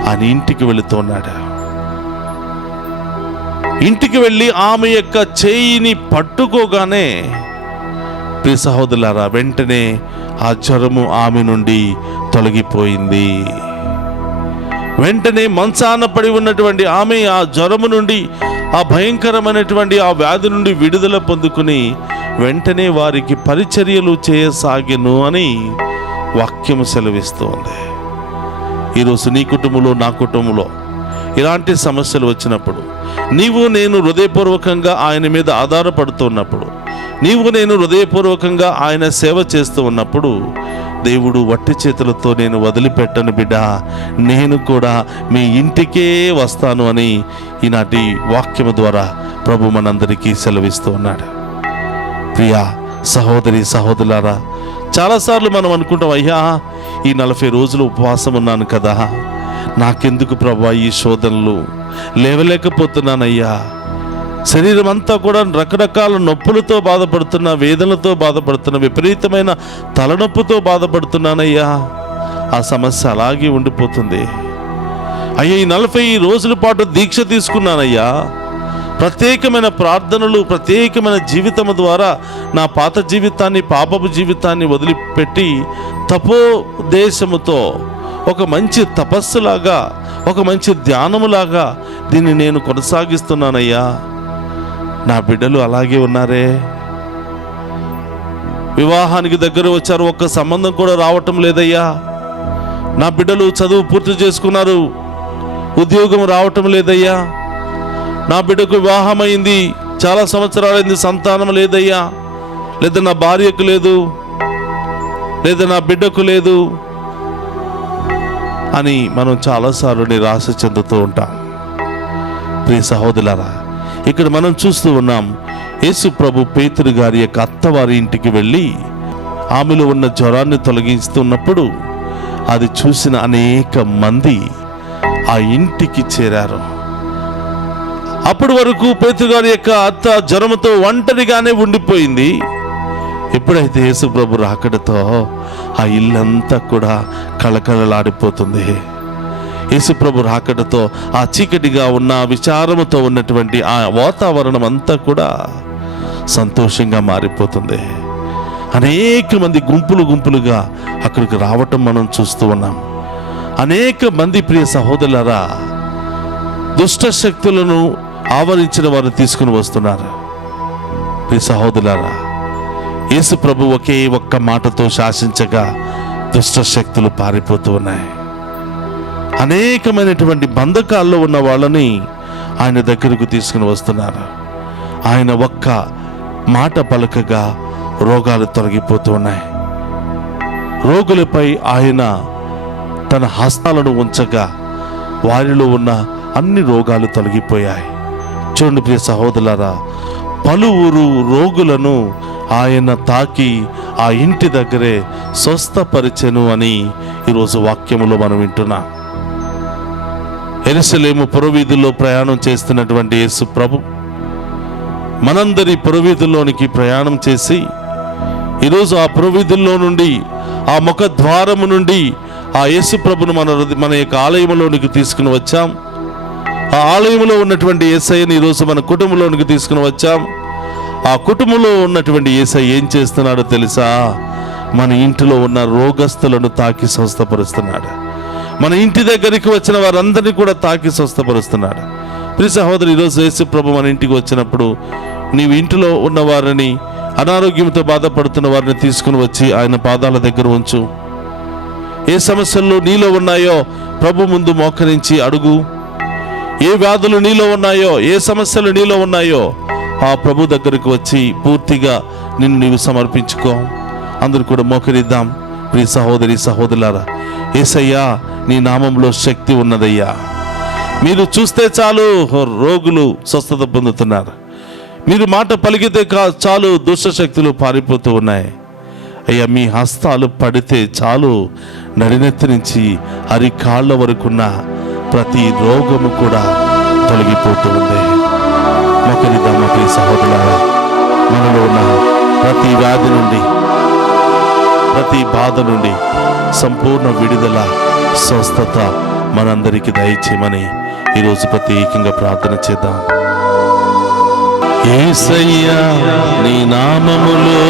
ఆయన ఇంటికి వెళుతున్నాడు. ఇంటికి వెళ్ళి ఆమె యొక్క చేయిని పట్టుకోగానే ప్రియ సహోదరులారా, వెంటనే ఆ జ్వరము ఆమె నుండి తొలగిపోయింది. వెంటనే మంచాన పడి ఉన్నటువంటి ఆమె ఆ జ్వరము నుండి, ఆ భయంకరమైనటువంటి ఆ వ్యాధి నుండి విడుదల పొందుకుని వెంటనే వారికి పరిచర్యలు చేయసాగెను అని వాక్యము సెలవిస్తోంది. ఈరోజు నీ కుటుంబంలో, నా కుటుంబంలో ఇలాంటి సమస్యలు వచ్చినప్పుడు, నీవు నేను హృదయపూర్వకంగా ఆయన మీద ఆధారపడుతున్నప్పుడు, నీవు నేను హృదయపూర్వకంగా ఆయన సేవ చేస్తూ ఉన్నప్పుడు, దేవుడు వట్టి చేతులతో నేను వదిలిపెట్టను బిడ్డ, నేను కూడా మీ ఇంటికే వస్తాను అని ఈనాటి వాక్యము ద్వారా ప్రభు మనందరికీ సెలవిస్తూ ఉన్నాడు. ప్రియా సహోదరి సహోదరులారా, చాలాసార్లు మనం అనుకుంటాం, అయ్యా ఈ 40 రోజులు ఉపవాసం ఉన్నాను కదా, నాకెందుకు ప్రభా ఈ శోధనలు, లేవలేకపోతున్నానయ్యా, శరీరం అంతా కూడా రకరకాల నొప్పులతో బాధపడుతున్నా, వేదనలతో బాధపడుతున్నా, విపరీతమైన తలనొప్పితో బాధపడుతున్నానయ్యా, ఆ సమస్య అలాగే ఉండిపోతుంది. అయ్యా ఈ 40 రోజుల పాటు దీక్ష తీసుకున్నానయ్యా, ప్రత్యేకమైన ప్రార్థనలు, ప్రత్యేకమైన జీవితము ద్వారా నా పాత జీవితాన్ని, పాపపు జీవితాన్ని వదిలిపెట్టి తపోదేశముతో ఒక మంచి తపస్సులాగా, ఒక మంచి ధ్యానములాగా దీన్ని నేను కొనసాగిస్తున్నానయ్యా, నా బిడ్డలు అలాగే ఉన్నారే, వివాహానికి దగ్గర వచ్చారు, ఒక్క సంబంధం కూడా రావటం లేదయ్యా. నా బిడ్డలు చదువు పూర్తి చేసుకున్నారు, ఉద్యోగం రావటం లేదయ్యా. నా బిడ్డకు వివాహం అయింది, చాలా సంవత్సరాలైంది, సంతానం లేదయ్యా. లేదా నా భార్యకు లేదు, లేదా నా బిడ్డకు లేదు అని మనం చాలాసార్లు నిరాశ చెందుతూ ఉంటాం. ప్రియ సహోదరులారా, ఇక్కడ మనం చూస్తూ ఉన్నాం, యేసు ప్రభు పేతురు గారి యొక్క అత్తవారి ఇంటికి వెళ్ళి ఆమెలో ఉన్న జ్వరాన్ని తొలగిస్తున్నప్పుడు అది చూసిన అనేక మంది ఆ ఇంటికి చేరారు. అప్పటి వరకు పేతురు గారి యొక్క అత్త జ్వరంతో ఒంటరిగానే ఉండిపోయింది. ఎప్పుడైతే యేసు ప్రభు రాకడతో ఆ ఇల్లంతా కూడా కళకళలాడిపోతుంది. యేసు ప్రభు రాకడతో ఆ చీకటిగా ఉన్న విచారముతో ఉన్నటువంటి ఆ వాతావరణం అంతా కూడా సంతోషంగా మారిపోతుంది. అనేక మంది గుంపులు గుంపులుగా అక్కడికి రావటం మనం చూస్తూ ఉన్నాం. అనేక మంది ప్రియ సహోదరులారా దుష్ట శక్తులను ఆవరించిన వారిని తీసుకుని వస్తున్నారు. ప్రియ సహోదరులారా, యేసు ప్రభు ఒకే ఒక్క మాటతో శాసించగా దుష్ట శక్తులు పారిపోతూ ఉన్నాయి. అనేకమైనటువంటి బంధకాల్లో ఉన్న వాళ్ళని ఆయన దగ్గరకు తీసుకుని వస్తున్నారు. ఆయన ఒక్క మాట పలకగా రోగాలు తొలగిపోతూ ఉన్నాయి. రోగులపై ఆయన తన హస్తాలను ఉంచగా వారిలో ఉన్న అన్ని రోగాలు తొలగిపోయాయి. చూడండి ప్రియ సహోదరులారా, పలువురు రోగులను ఆయన తాకి ఆ ఇంటి దగ్గరే స్వస్థపరిచెను అని ఈరోజు వాక్యములో మనం వింటున్నాం. యెరూషలేము పురవీధుల్లో ప్రయాణం చేస్తున్నటువంటి యేసు ప్రభు మనందరి పురవీధుల్లోనికి ప్రయాణం చేసి ఈరోజు ఆ పురవీధుల్లో నుండి, ఆ ముఖ ద్వారము నుండి ఆ యేసు ప్రభును మన యొక్క ఆలయంలోనికి తీసుకుని వచ్చాం. ఆ ఆలయంలో ఉన్నటువంటి యేసయ్యని ఈరోజు మన కుటుంబంలోనికి తీసుకుని వచ్చాం. ఆ కుటుంబంలో ఉన్నటువంటి యేసయ్య ఏం చేస్తున్నాడో తెలుసా? మన ఇంటిలో ఉన్న రోగస్తులను తాకి స్వస్థపరుస్తున్నాడు. మన ఇంటి దగ్గరికి వచ్చిన వారందరినీ కూడా తాకి స్వస్థపరుస్తున్నాడు. ప్రియ సహోదరు, ఈరోజు యేసు ప్రభు మన ఇంటికి వచ్చినప్పుడు నీవు ఇంటిలో ఉన్న వారిని, అనారోగ్యంతో బాధపడుతున్న వారిని తీసుకుని వచ్చి ఆయన పాదాల దగ్గర ఉంచు. ఏ సమస్యలు నీలో ఉన్నాయో ప్రభు ముందు మోకరించి అడుగు. ఏ వ్యాధులు నీలో ఉన్నాయో, ఏ సమస్యలు నీలో ఉన్నాయో ఆ ప్రభు దగ్గరికి వచ్చి పూర్తిగా నిన్ను నీవు సమర్పించుకో. అందరూ కూడా మోకరిద్దాం. ప్రియ సహోదరి సహోదరులారా, యేసయ్యా నీ నామంలో శక్తి ఉన్నదయ్యా. మీరు చూస్తే చాలు రోగులు స్వస్థత పొందుతున్నారు. మీరు మాట పలికితే చాలు దుష్ట శక్తులు పారిపోతూ ఉన్నాయి. అయ్యా, మీ హస్తాలు పడితే చాలు నడినెత్తి నుంచి అరికాళ్ళ వరకున్న ప్రతి రోగము కూడా తొలగిపోతూ ఉంది. మొక్కరిద్దాం ప్రియ సహోదరులారా, మనలో ఉన్న ప్రతి వ్యాధి నుండి, ప్రతి బాధ నుండి సంపూర్ణ విడుదల, స్వస్థత మనందరికీ దయచేయమని ఈరోజు ప్రత్యేకంగా ప్రార్థన చేద్దాం. యేసయ్యా నీ నామములో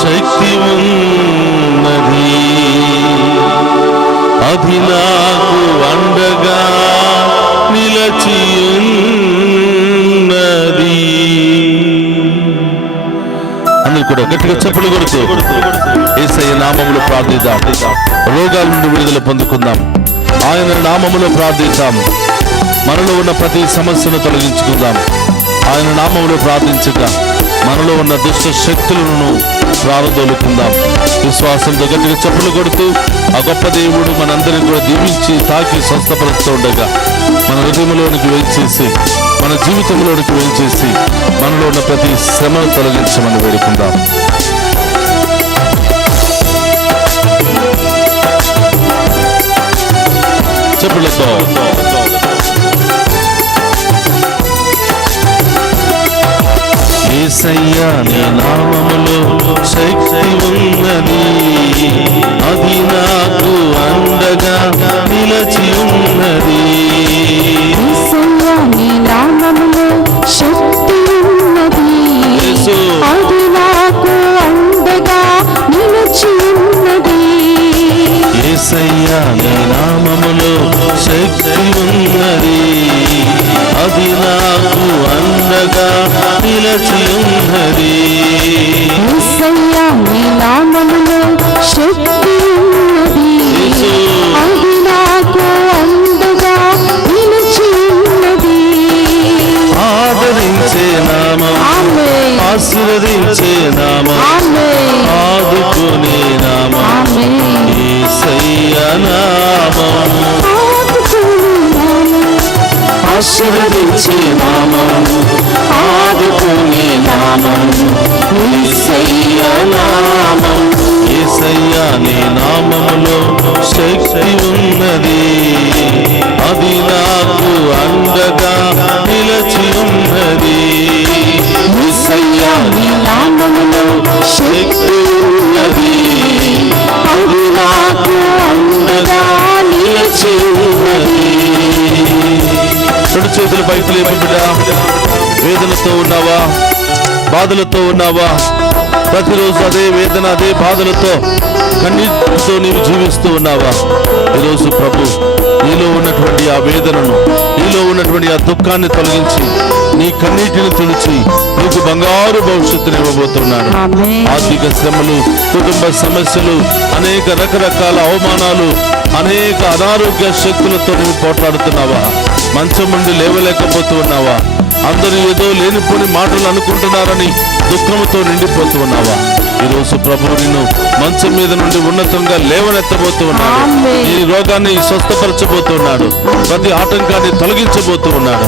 శక్తి ఉన్నది, అది నాకు అండగా నిలచి ఉన్నది. అందరూ కూడా గట్టిగా చప్పట్లు కొడుతూ యేసయ్య నామములో ప్రార్థిద్దాం. రోగాల నుండి విడుదల పొందుకుందాం. ఆయన నామములో ప్రార్థిద్దాం. మనలో ఉన్న ప్రతి సమస్యను తొలగించుకుందాం. ఆయన నామములో ప్రార్థించగా మనలో ఉన్న దుష్ట శక్తులను ప్రారంభోలుకుందాం. విశ్వాసంతో గట్టిగా చప్పట్లు కొడుతూ ఆ గొప్ప దేవుడు మనందరినీ కూడా దీవించి తాకి స్వస్థపరుస్తూ ఉండగా మన హృదయంలోనికి వేయించేసి, మన జీవితంలోనికి వేయించేసి మనలో ఉన్న ప్రతి శ్రమను తొలగించమని వేడుకుందాం. చెప్పులతో యేసయ్యా నీ నామములో శక్తి ఉన్నది, అది నాకు అండగా నిలచి ఉన్నది. యేసయ్యా నీ నామములో శక్తి ఉన్నది, అది నాకు అండగా నిలచి ఉన్నది. యేసయ్యా నీ నామములో శక్తి ఉన్నది, అది నాకు అండగా నిలచి ఉన్నది. యేసయ్యా నీ నామములో శక్తి ఉన్నది, అది నాకు అండగా నిలిచి ఉన్నది. ఆదరించే నామం, ఆశీర్వదించే నామం, ఆదుకునే నామం యేసయ్య నామం. ఆశీర్వదించే నామం, ఆదుకునే నామం యేసయ్య నామం. యేసయ్య నీ నామములో శక్తి ఉన్నది, అది నాకు అండగా నిలచి ఉన్నది. యేసయ్య నీ నామములో శక్తి ఉన్నది, అది నాకు అండగా నిలిచి ఉన్నది. రెండు చేతులు పైకి లేపు బిడ్డ. వేదనతో ఉన్నావా, బాధలతో ఉన్నావా? ప్రతిరోజు అదే వేదన, అదే బాధలతో, కన్నీటితో నీవు జీవిస్తూ ఉన్నావా? ఈరోజు ప్రభు నీలో ఉన్నటువంటి ఆ వేదనను, నీలో ఉన్నటువంటి ఆ దుఃఖాన్ని తొలగించి నీ కన్నీటిని తుడిచి నీకు బంగారు భవిష్యత్తుని ఇవ్వబోతున్నాడు. ఆర్థిక శ్రమలు, కుటుంబ సమస్యలు, అనేక రకరకాల అవమానాలు, అనేక అనారోగ్య శక్తులతో నువ్వు పోట్లాడుతున్నావా? మంచం నుండి లేవలేకపోతూ ఉన్నావా? అందరూ ఏదో లేనిపోని మాటలు అనుకుంటున్నారని దుఃఖంతో నిండిపోతూ ఉన్నావా? ఈరోజు ప్రభువు నిన్ను మంచం మీద నుండి ఉన్నతంగా లేవనెత్తబోతూ ఉన్నాడు. ఈ రోగాన్ని స్వస్థపరచబోతున్నాడు, ప్రతి ఆటంకాన్ని తొలగించబోతూ ఉన్నాడు.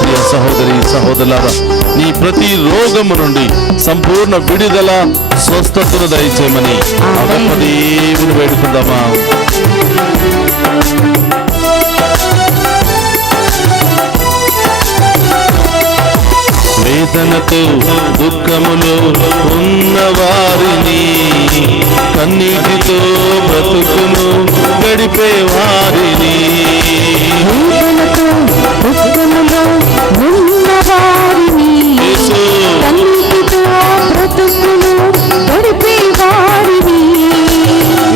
ప్రియ సహోదరి సహోదరులారా, నీ ప్రతి రోగము నుండి సంపూర్ణ విడుదల, స్వస్థతను దయచేయమని ఆ గొప్ప దేవుని వేడుకుందామా? వేదనతో దుఃఖములో ఉన్నవారిని, కన్నీటితో బ్రతుకును గడిపే వారిని, వేదనతో దుఃఖములో ఉన్నవారిని, కన్నీటితో బ్రతుకును గడిపే వారిని,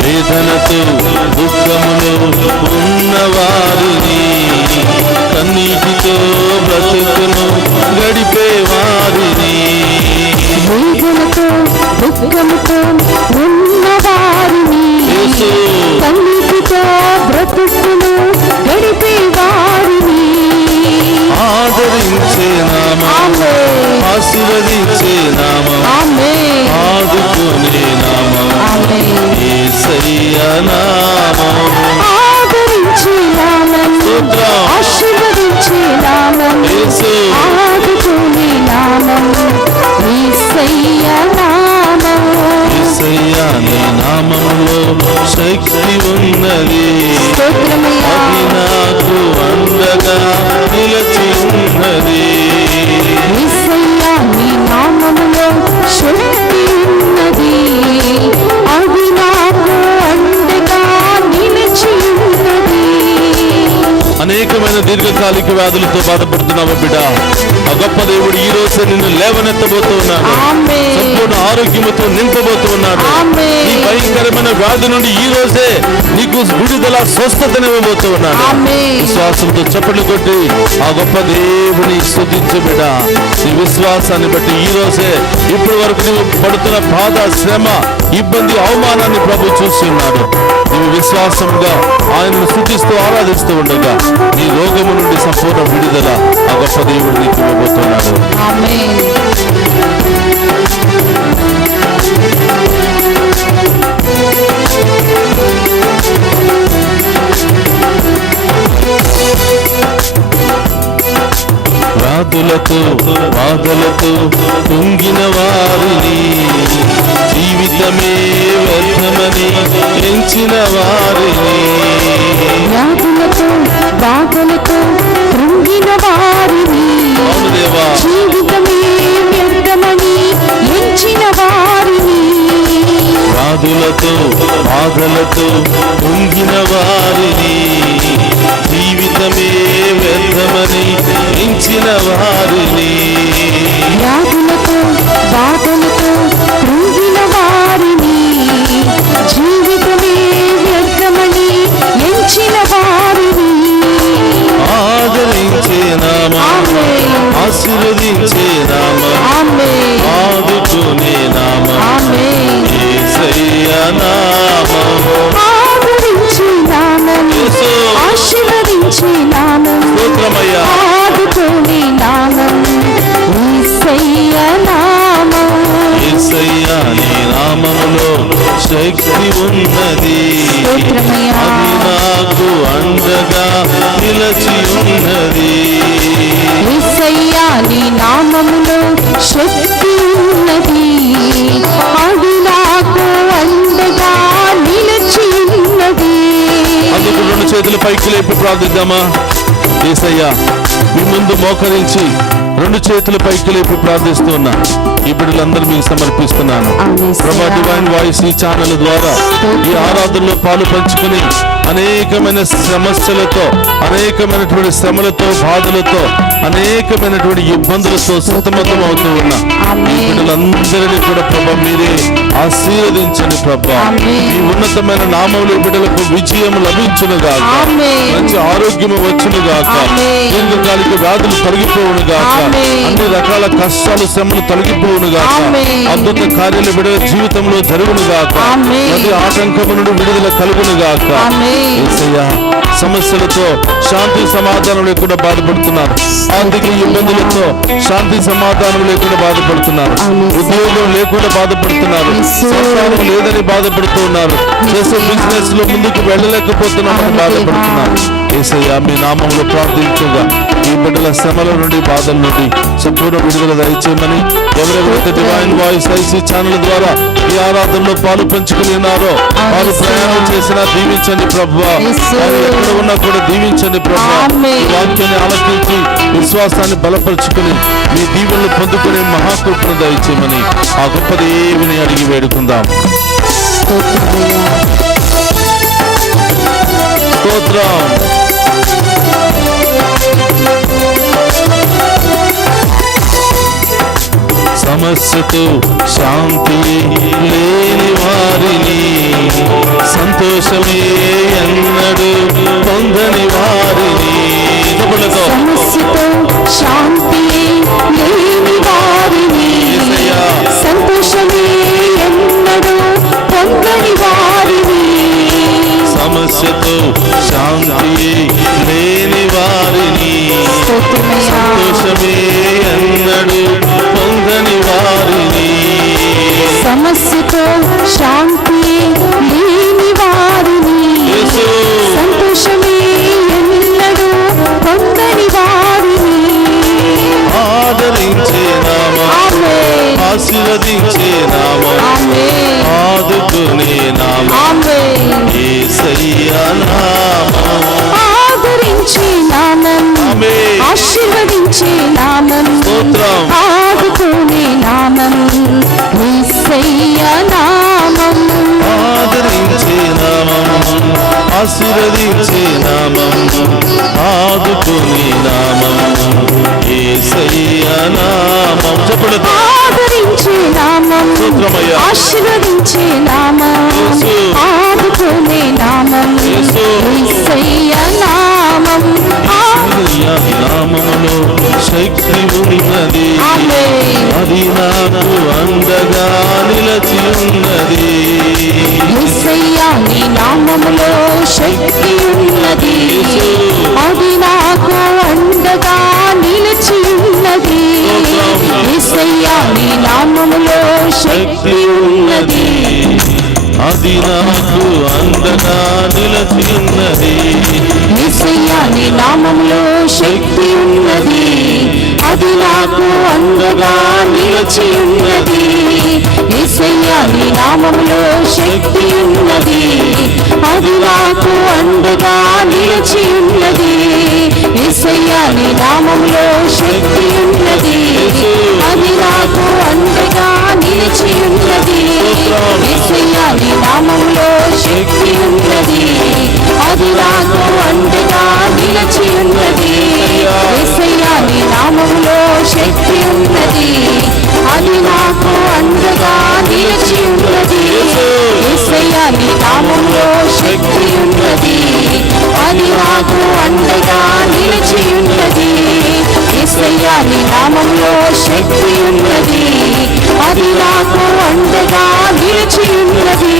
వేదనతో దుఃఖములో ఉన్నవారిని, కన్నీటితో బ్రతుకును గడిపే వారిని, వేదనతో దుఃఖముతో ఉన్నవారిని, కన్నీటితో బ్రతుకును గడిపే వారిని ఆదరించే నామం, ఆశీర్వదించే నామం, ఆదుకునే నామం యేసయ్య నామం. ఆదరించే నామం, ఆశీర్వదించే నామం, ఆదుకునే నామం యేసయ్య నామం. యేసయ్య నీ నామములో శక్తి ఉన్నది, అది నాకు అండగా నిలచి ఉన్నది. యేసయ్య నీ నామములో శక్తి ఉన్నది, అది నాకు అండగా నిలిచి ఉన్నది. అనేకమైన దీర్ఘకాలిక వ్యాధులతో బాధపడుతున్నావా బిడ్డ? ఆ గొప్ప దేవుడు ఈ రోజు నిన్ను లేవనెత్తబోతూ ఉన్నాడు, సంపూర్ణ ఆరోగ్యముతో నింపబోతూ ఉన్నాడు. ఈ భయంకరమైన వ్యాధి నుండి ఈ రోజే నీకు విడుదల, స్వస్థతనివ్వబోతూ ఉన్నాడు. విశ్వాసంతో చప్పట్లు కొట్టి ఆ గొప్ప దేవుని స్తుతించు బిడ్డ. నీ విశ్వాసాన్ని బట్టి ఈ రోజే, ఇప్పటి వరకు నువ్వు పడుతున్న బాధ, శ్రమ, ఇబ్బంది, అవమానాన్ని ప్రభు చూసి ఉన్నాడు. నీవు విశ్వాసంగా ఆయనను స్తుతిస్తూ ఆరాధిస్తూ ఉండగా నీ రోగము నుండి సంపూర్ణ విడుదల ఆ గొప్ప దేవుడు నీకు ఇవ్వబోతున్నాడు. వ్యాధులతో, బాధలతో కుంగిన వారిని, జీవితమే వ్యర్థమని ఎంచిన వారిని, వ్యాధులతో, బాధలతో కృంగిన వారిని, జీవితమే వ్యర్థమని ఎంచిన వారిని, వ్యాధులతో, బాధలతో కుంగిన వారిని, జీవితమే వ్యర్థమని ఎంచిన వారిని, వ్యాధులతో, బాధలతో కృంగిన వారిని, జీవితమే వ్యర్థమని ఎంచిన వారిని ఆదరించే నామం, ఆశీర్వదించే నామం, నామము ఆదరించి నామం ఆశీర్వదించి నామం స్తోత్రమయ్యా ఆదుకొని నామం యేసయ్య నామం యేసయ్యా నీ నామములో శక్తి ఉన్నది స్తోత్రమయ్యా అది నాకు అండగా నిలచి ఉన్నది యేసయ్య నీ నామములో శక్తి ఉన్నది అది నాకు అండగా నిలిచి ఉన్నది. అందుకు రెండు చేతులు పైకి లేపి ప్రార్థిద్దామా? యేసయ్యా మీ ముందు మోకరించి రెండు చేతులు పైకి లేపి ప్రార్థిస్తూ ఉన్నా ఈ బిడ్డలందరూ మీకు సమర్పిస్తున్నాను. ప్రభా డివైన్ వాయిస్ ఈ ఛానల్ ద్వారా ఈ ఆరాధనలో పాలు పంచుకుని అనేకమైన సమస్యలతో అనేకమైనటువంటి శ్రమలతో బాధలతో అనేకమైనటువంటి ఇబ్బందులతో సతమతం అవుతూ ఉన్నా ఈ బిడ్డలందరినీ కూడా ప్రభా మీరే ఆశీర్వదించండి ప్రభా. ఈ ఉన్నతమైన నామములు బిడ్డలకు విజయం లభించును గాక, మంచి ఆరోగ్యము వచ్చును గాక, దీర్ఘకాలిక వ్యాధులు తొలగిపోవును గాక, అన్ని రకాల కష్టాలు శ్రమలు తొలగిపోవును గాక, అద్భుత కార్యాలు బిడ్డల జీవితంలో జరుగును గాక, ప్రతి ఆటంకము నుండి విడుదల కలుగును గాక. యేసయ్యా సమస్యలతో శాంతి సమాధానం లేకుండా బాధపడుతున్నారు, ఆర్థిక ఇబ్బందులతో శాంతి సమాధానం లేకుండా బాధపడుతున్నారు, ఉద్యోగం లేకుండా బాధపడుతున్నారు, సంతానం లేదని బాధపడుతూ ఉన్నారు, చేసే బిజినెస్ లో ముందుకు వెళ్ళలేకపోతున్నామని బాధపడుతున్నారు. యేసయ్యా మీ నామంలో ప్రార్థించగా ఈ బిడ్డల శ్రమల నుండి బాధల నుండి సంపూర్ణ విడుదల దయచేయమని, ఎవరెవరైతే డివైన్ వాయిస్ ఐసీ ఛానల్ ద్వారా ఈ ఆరాధనలో పాలు పంచుకుని ఉన్నారో వారు ప్రయాణం చేసినా దీవించండి ప్రభువా, వారు ఎక్కడ ఉన్నా కూడా దీవించండి ప్రభువా. ఈ వాక్యాన్ని ఆలకించి విశ్వాసాన్ని బలపరుచుకుని మీ దీవెనలు పొందుకునే మహాకృపను దయచేయమని ఆ గొప్ప దేవుని అడిగి వేడుకుందాం. స్తోత్రం. సమస్యతో శాంతి లేని వారిని సంతోషమే ఎన్నడు పొందని వారిని సమస్యతో శాంతి లేని వారిని సంతోషమే ఎన్నడు పొందని వారిని సమస్యతో శాంతి లేని వారిని సంతోషమే ఎన్నడు పొందని వారిని సమస్యతో శాంతి లేని వారిని సంతోషమే ఎన్నడు పొందని వారిని ఆదరించే నామం ఆశీర్వదించే నామం ఆదుకునే నామం యేసయ్యా నామం ఆదరించే నామం ఆశీర్వదించే నామం ఆదుకునే నామం యేసయ్యా నామం ఆదరించే నామం ఆశీర్వదించే నామం ఆదుకునే నామం యేసయ్యా నామం. చెప్పండి. ఆదరించే నామం ఆశీర్వదించే నామం ఆదుకునే నామం యేసయ్యా నామం. నామములో శక్తి ఉన్నది అది నాకు అండగా నిలచి ఉన్నది. యేసయ్యా నీ నామములో శక్తి ఉన్నది అది నాకు అండగా నిలిచి ఉన్నది. యేసయ్యా నీ నామములో శక్తి ఉన్నది అది నాకు అండగా నిలచి ఉన్నది. యేసయ్యా నీ నామములో శక్తి ఉన్నది అది నాకు అండగా నిలిచి ఉన్నది. యేసయ్యా నీ నామములో శక్తి ఉన్నది అది నాకు అండగా నిలిచి ఉన్నది. యేసయ్యా నీ నామములో శక్తి ఉన్నది అది నాకు అండగా నిలిచి ఉన్నది. యేసయ్యా నీ నామములో శక్తి ఉన్నది అది నాకు అండగా నిలిచి ఉన్నది. యేసయ్యా నీ నామములో శక్తి ఉన్నది అది నాకు అండగా నిలిచి ఉన్నది. యేసయ్యా నీ నామములో శక్తి ఉన్నది అది నాకు అండగా నిలిచి ఉన్నది. యేసయ్యా నీ నామములో శక్తి ఉన్నది అది నాకు అండగా నిలిచి ఉన్నది.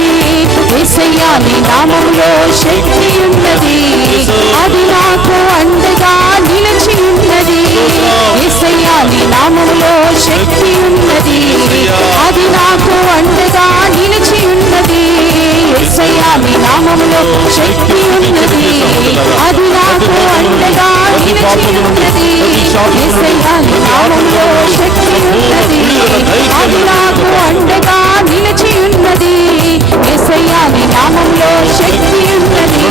యేసయ్యా నీ నామములో శక్తి ఉన్నది, అది నాకు అండగా నిలిచి ఉన్నది. యేసయ్యా నీ నామములో శక్తి ఉన్నది, అది నాకు అండగా నిలిచి ఉన్నది. యేసయ్యా నీ నామములో శక్తి ఉన్నది, అది నాకు అండగా నిలిచి ఉన్నది. యేసయ్యా నీ నామములో శక్తి ఉన్నది, అది నాకు అండగా నిలిచి ఉన్నది. యేసయ్యా నీ నామములో శక్తి ఉన్నది,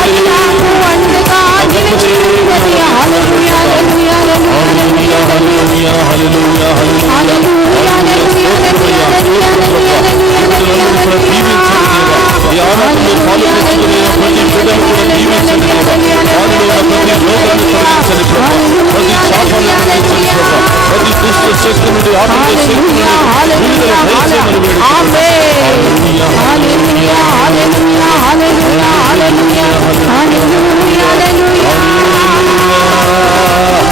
అది నాకు అండగా నిలిచి ఉన్నది. హల్లెలూయా హల్లెలూయా హల్లెలూయా హల్లెలూయా హల్లెలూయా హల్లెలూయా ఈ ఆరాధనలో పాల్గొంటున్న ప్రతి బిడ్డను కూడా దీవించండి దేవా. వారిలో ఉన్న ప్రతి రోగాన్ని తొలగించండి ప్రభా. ప్రతి శాపాన్ని తొలగించండి ప్రభా. ప్రతి దుష్ట శక్తి నుండి ఆత్మ శక్తి నుండి విడుదల దయచేయమని వేడుకుంటున్నాము. హల్లెలూయా హల్లెలూయా హల్లెలూయా హల్లెలూయా హల్లెలూయా హల్లెలూయా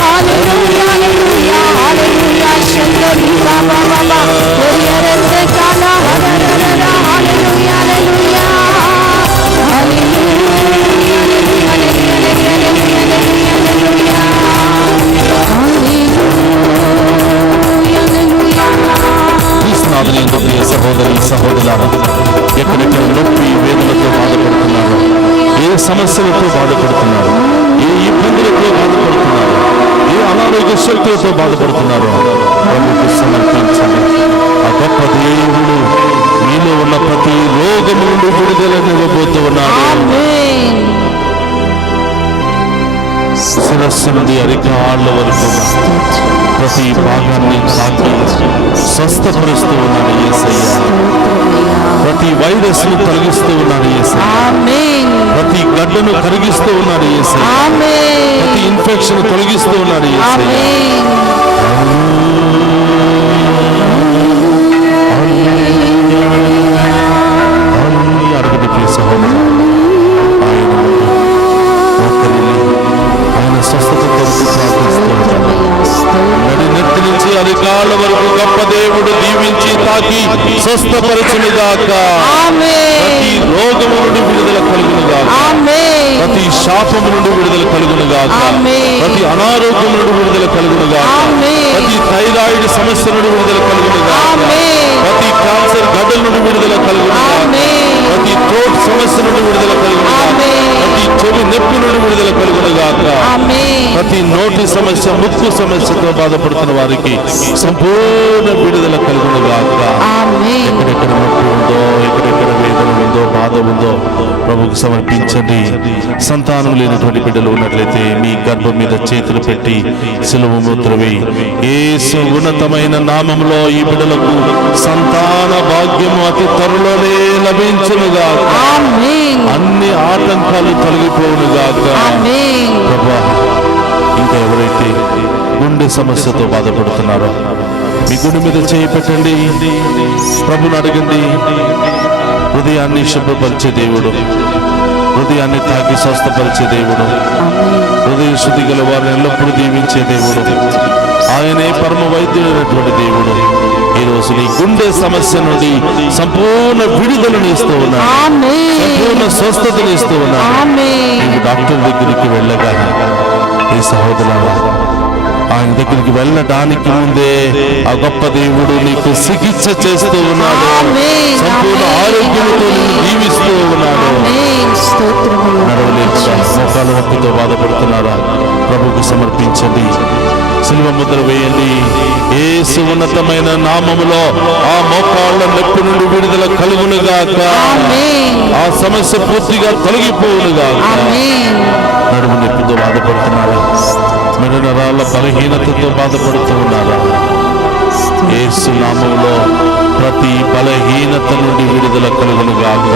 హల్లెలూయా హల్లెలూయా హల్లెలూయా శంకరి బాబా బాబా ఒరియరస కాలా హల్లెలూయా హల్లెలూయా హల్లెలూయా ప్రియ సహోదరి సహోదరులారా, ఎక్కడెక్కడ నొప్పి వేదనతో బాధపడుతున్నారు, ఏ సమస్యలతో బాధపడుతున్నారు, ఏ ఇబ్బందులతో బాధపడుతున్నారు, ఏ అనారోగ్య శక్తులతో బాధపడుతున్నారు, ప్రభువుకు సమర్పించండి. ఆ గొప్ప దేవుడు మీలో ఉన్న ప్రతి రోగము నుండి విడుదలనివ్వబోతూ ఉన్నాడు. శిరస్సు నుండి అరికాళ్ళ వరకు ప్రతి భాగాన్ని తాకి స్వస్థపరుస్తూ ఉన్నాడు యేసయ్య. ప్రతి వైరస్ ను తొలగిస్తూ ఉన్నాడు యేసయ్య. ప్రతి గడ్డను కరిగిస్తూ ఉన్నాడు యేసయ్య. ప్రతి ఇన్ఫెక్షన్ తొలగిస్తూ ఉన్నాడు యేసయ్య. అడుగుడి ప్రియ సహోదరు, ఆయన స్వస్థత కొరకు ప్రార్థిస్తూ ఉన్నాడు. నెత్తి నుంచి అరికాళ్ళ వరకు గొప్ప దేవుడు దీవించి తాకి స్వస్థపరచునుగాక. ప్రతి రోగము నుండి విడుదల కలుగునుగాక. ప్రతి శాపము నుండి విడుదల కలుగునుగాక. ప్రతి అనారోగ్యం నుండి విడుదల కలుగునుగాక. ప్రతి థైరాయిడ్ సమస్య నుండి విడుదల కలుగునుగాక. ప్రతి క్యాన్సర్ గడ్డల నుండి విడుదల కలుగునుగాక. ప్రతి థ్రోట్ సమస్య నుండి విడుదల కలుగునుగాక. ప్రతి చెవి నొప్పి నుండి విడుదల కలుగునుగాక. ప్రతి నోటి సమస్య, ముక్కు సమస్యతో బాధపడుతున్న వారికి సంపూర్ణ విడుదల కలుగునుగాక. ఎక్కడెక్కడ నొప్పి ఉందో, ఎక్కడెక్కడ వేదన ఉందో, బాధ ఉందో ప్రభువుకు సమర్పించండి. సంతానం లేనటువంటి బిడ్డలు ఉన్నట్లయితే మీ గర్భం మీద చేతులు పెట్టి సిలువ ముద్ర వేయి. యేసు ఉన్నతమైన నామములో ఈ బిడ్డలకు సంతాన భాగ్యము అతి త్వరలోనే లభించునుగాక. అన్ని ఆటంకాలు తొలగిపోవునుగాక. ప్రభువా, ఇంకా ఎవరైతే గుండె సమస్యతో బాధపడుతున్నారో మీ గుండె మీద చేయి పెట్టండి. ప్రభుని అడగండి. హృదయాన్ని శుభ్రపరిచే దేవుడు, హృదయాన్ని తాకి స్వస్థపరిచే దేవుడు, హృదయ శుద్ధి గల వారిని ఎల్లప్పుడూ దీవించే దేవుడు, ఆయనే పరమ వైద్యుడైనటువంటి దేవుడు ఈ రోజు నీ గుండె సమస్య నుండి సంపూర్ణ విడుదలను ఇస్తూ ఉన్నాడు, సంపూర్ణ స్వస్థతను ఇస్తూ ఉన్నాడు. నీవు డాక్టర్ దగ్గరికి వెళ్ళగా ఈ సహోదరులారా, ఆయన దగ్గరికి వెళ్ళడానికి ముందే ఆ గొప్ప దేవుడు నీకు చికిత్స చేస్తూ ఉన్నాడు. సంపూర్ణ ఆరోగ్యంతో నిన్ను దీవిస్తూ ఉన్నాడు. నడవలేక మోకాల నొప్పితో బాధపడుతున్నారా? ప్రభువుకు సమర్పించండి. సిలువ ముద్ర వేయండి. యేసు ఉన్నతమైన నామములో ఆ మోకాళ్ళ నొప్పి నుండి విడుదల కలుగునుగాక. ఆ సమస్య పూర్తిగా తొలగిపోవునుగాక. నడుము నొప్పితో బాధపడుతున్నారా? మెడ నరాల బలహీనతతో బాధపడుతూ ఉన్నారా? యేసు నామములో ప్రతి బలహీనత నుండి విడుదల కలుగునుగాక.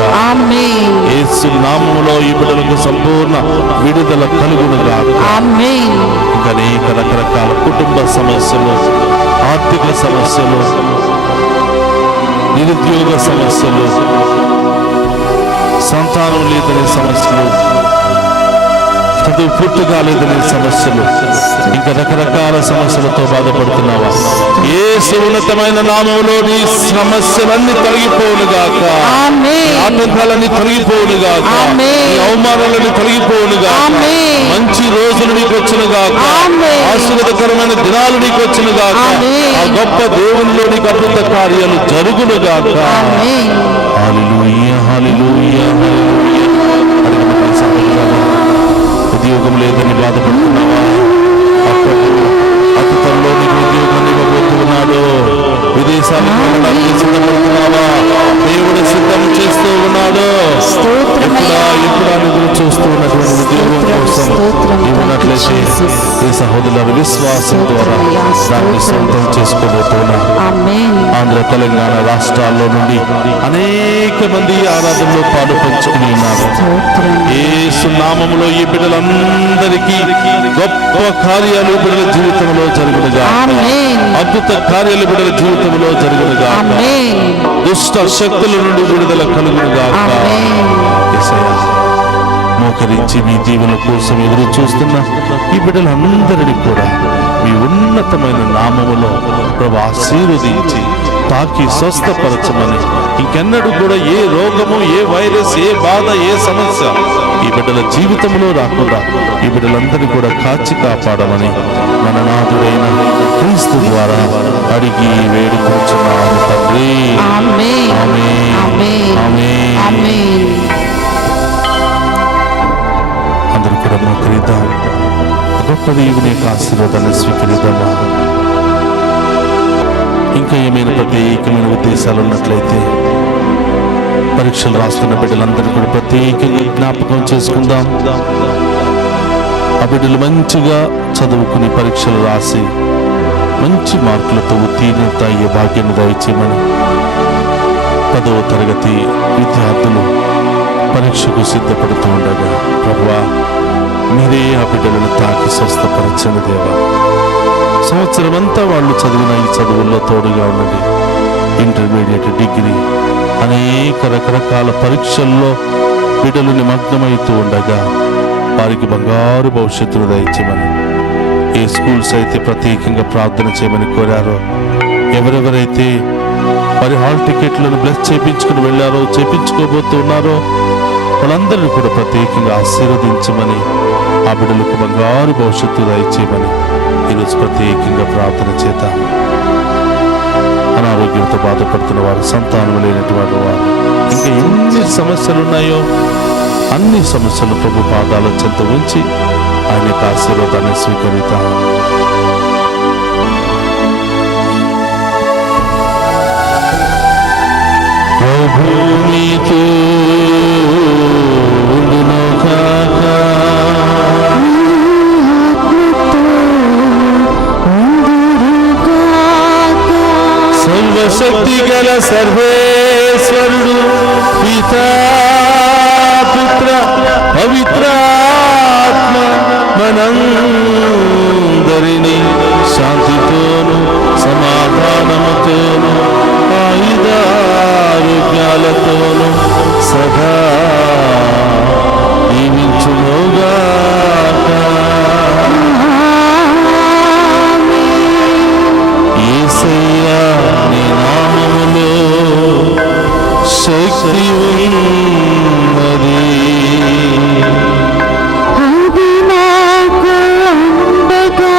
యేసు నామములో ఈ బిడ్డలకు సంపూర్ణ విడుదల కలుగునుగాక. ఇంకా అనేక రకరకాల కుటుంబ సమస్యలు, ఆర్థిక సమస్యలు, నిరుద్యోగ సమస్యలు, సంతానం లేదనే సమస్యలు, చదువు పూర్తిగా లేదనే సమస్యలు, ఇంకా రకరకాల సమస్యలతో బాధపడుతున్నావా? యేసు ఉన్నతమైన నామములో నీ సమస్యలన్నీ తొలగిపోవునుగాక, ఆటంకాలన్నీ తొలగిపోవునుగాక, నీ అవమానాలన్నీ తొలగిపోవునుగాక, మంచి రోజులు నీకు వచ్చునుగాక, ఆశీర్వాదకరమైన దినాలు నీకు వచ్చునుగాక, ఆ గొప్ప దేవునిలో నీకు అద్భుత కార్యాలు జరుగునుగాక. హల్లెలూయా హల్లెలూయా హల్లెలూయా. ఉద్యోగం లేదని బాధపడుతున్నావా? అతి త్వరలో నీకు ఉద్యోగాన్ని ఇవ్వబోతున్నాడు. విదేశాలకు వెళ్ళడానికి సిద్ధపడుతున్నావా? దేవుడు సిద్ధం చేస్తూ ఉన్నాడు. ఎప్పుడా ఎదురు చూస్తూ ఉన్నటువంటి ఉద్యోగం కోసం ఇవ్వనట్లయితే ఈ సహోదరుల విశ్వాసం ద్వారా దాన్ని సొంతం చేసుకోబోతున్నా. ఆంధ్ర తెలంగాణ రాష్ట్రాల్లో నుండి అనేక మంది ఆరాధనలో పాలు పంచుకుని ఉన్నారు. యేసు నామములో ఈ బిడ్డలందరికీ గొప్ప కార్యాలు బిడ్డల జీవితంలో జరుగునుగా, అద్భుత కార్యాలు బిడ్డల జీవితంలో జరుగునుగా, దుష్ట శక్తుల నుండి విడుదల కలుగునుగా. మోకరించి మీ దీవెన కోసం ఎదురు చూస్తున్న ఈ బిడ్డలందరినీ కూడా మీ ఉన్నతమైన నామములో ప్రభు ఆశీర్వదించి తాకి స్వస్థపరచమని, ఇంకెన్నడూ కూడా ఏ రోగము, ఏ వైరస్, ఏ బాధ, ఏ సమస్య ఈ బిడ్డల జీవితంలో రాకుండా ఈ బిడ్డలందరినీ కూడా కాచి కాపాడమని మన నాథుడైన క్రీస్తు ద్వారా అడిగి వేడుకొంచున్నాము తండ్రి. ఆమేన్ ఆమేన్ ఆమేన్. అందరూ కూడా మోకరిద్దాం. గొప్ప దేవుని యొక్క ఆశీర్వాదాన్ని స్వీకరిద్దామా. ఇంకా ఏమైనా ప్రత్యేకమైన ఉద్దేశాలు ఉన్నట్లయితే పరీక్షలు రాస్తున్న బిడ్డలందరూ కూడా ప్రత్యేకంగా జ్ఞాపకం చేసుకుందాం. ఆ బిడ్డలు మంచిగా చదువుకుని పరీక్షలు రాసి మంచి మార్కులతో ఉత్తీర్ణత అయ్యే భాగ్యాన్ని దయచేయమని, 10వ తరగతి విద్యార్థులు పరీక్షకు సిద్ధపడుతూ ఉండగా ప్రభువా మీరే ఆ బిడ్డలను తాకి స్వస్థపరచని దేవా. సంవత్సరం అంతా వాళ్ళు చదివిన ఈ చదువుల్లో తోడుగా ఉన్నది. ఇంటర్మీడియట్, డిగ్రీ అనేక రకరకాల పరీక్షల్లో బిడ్డలు నిమగ్నమవుతూ ఉండగా వారికి బంగారు భవిష్యత్తును దయచేయమని, ఏ స్కూల్స్ అయితే ప్రత్యేకంగా ప్రార్థన చేయమని కోరారో, ఎవరెవరైతే వారి హాల్ టికెట్లను బ్లెస్ చేయించుకుని వెళ్ళారో, చేయించుకోబోతున్నారో వాళ్ళందరినీ కూడా ప్రత్యేకంగా ఆశీర్వదించమని, ఆ బిడ్డలకు బంగారు భవిష్యత్తు దయచేయమని ఈరోజు ప్రత్యేకంగా ప్రార్థన చేద్దాం. అనారోగ్యంతో బాధపడుతున్న వారు, సంతానం లేనటువంటి వారు, ఇంకా ఎన్ని సమస్యలు ఉన్నాయో అన్ని సమస్యలు ప్రభు పాదాల చెంత ఉంచి ఆయన యొక్క ఆశీర్వాదాన్ని స్వీకరిద్దాం. ప్రభునితో సర్వశక్తి గల సర్వేశ్వరుడు పితా పుత్ర పవిత్రాత్మ మనందరినీ శాంతితోను సమాధానముతోను ఆయుధారోగ్యాలతోను సదా దీవించునుగాక. యేసయ్యా నీ నామములో శక్తి ఉన్నది. అది నాకు అండగా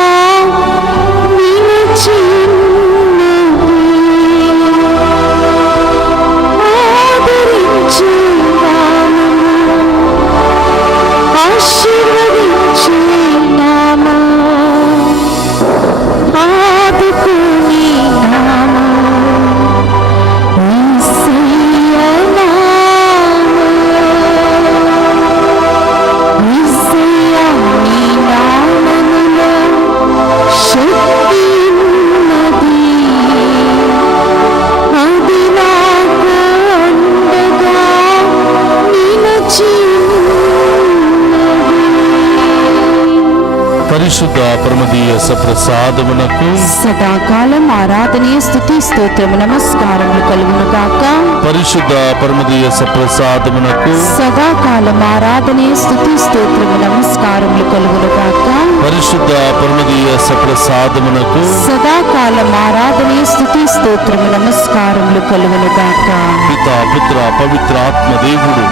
పరిశుద్ధ పరమదీయ సప్రసాదమునకు సదాకాలం ఆరాధనీయ స్తుతి స్తోత్రము నమస్కారములు కలుగును గాక. పరిశుద్ధ పరమదీయ సప్రసాదమునకు సదాకాలం ఆరాధనీయ స్తుతి స్తోత్రము నమస్కారములు కలుగును గాక. పరిశుద్ధ పరమదీయ సప్రసాదమునకు సదాకాలం ఆరాధనీయ స్తుతి స్తోత్రము నమస్కారములు కలుగును గాక. పితా పుత్ర పవిత్రాత్మ దేవుడు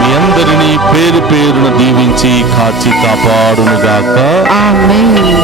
మీ అందరినీ పేరు పేరున దీవించి కాచి కాపాడునుగాక. ఆమేన్.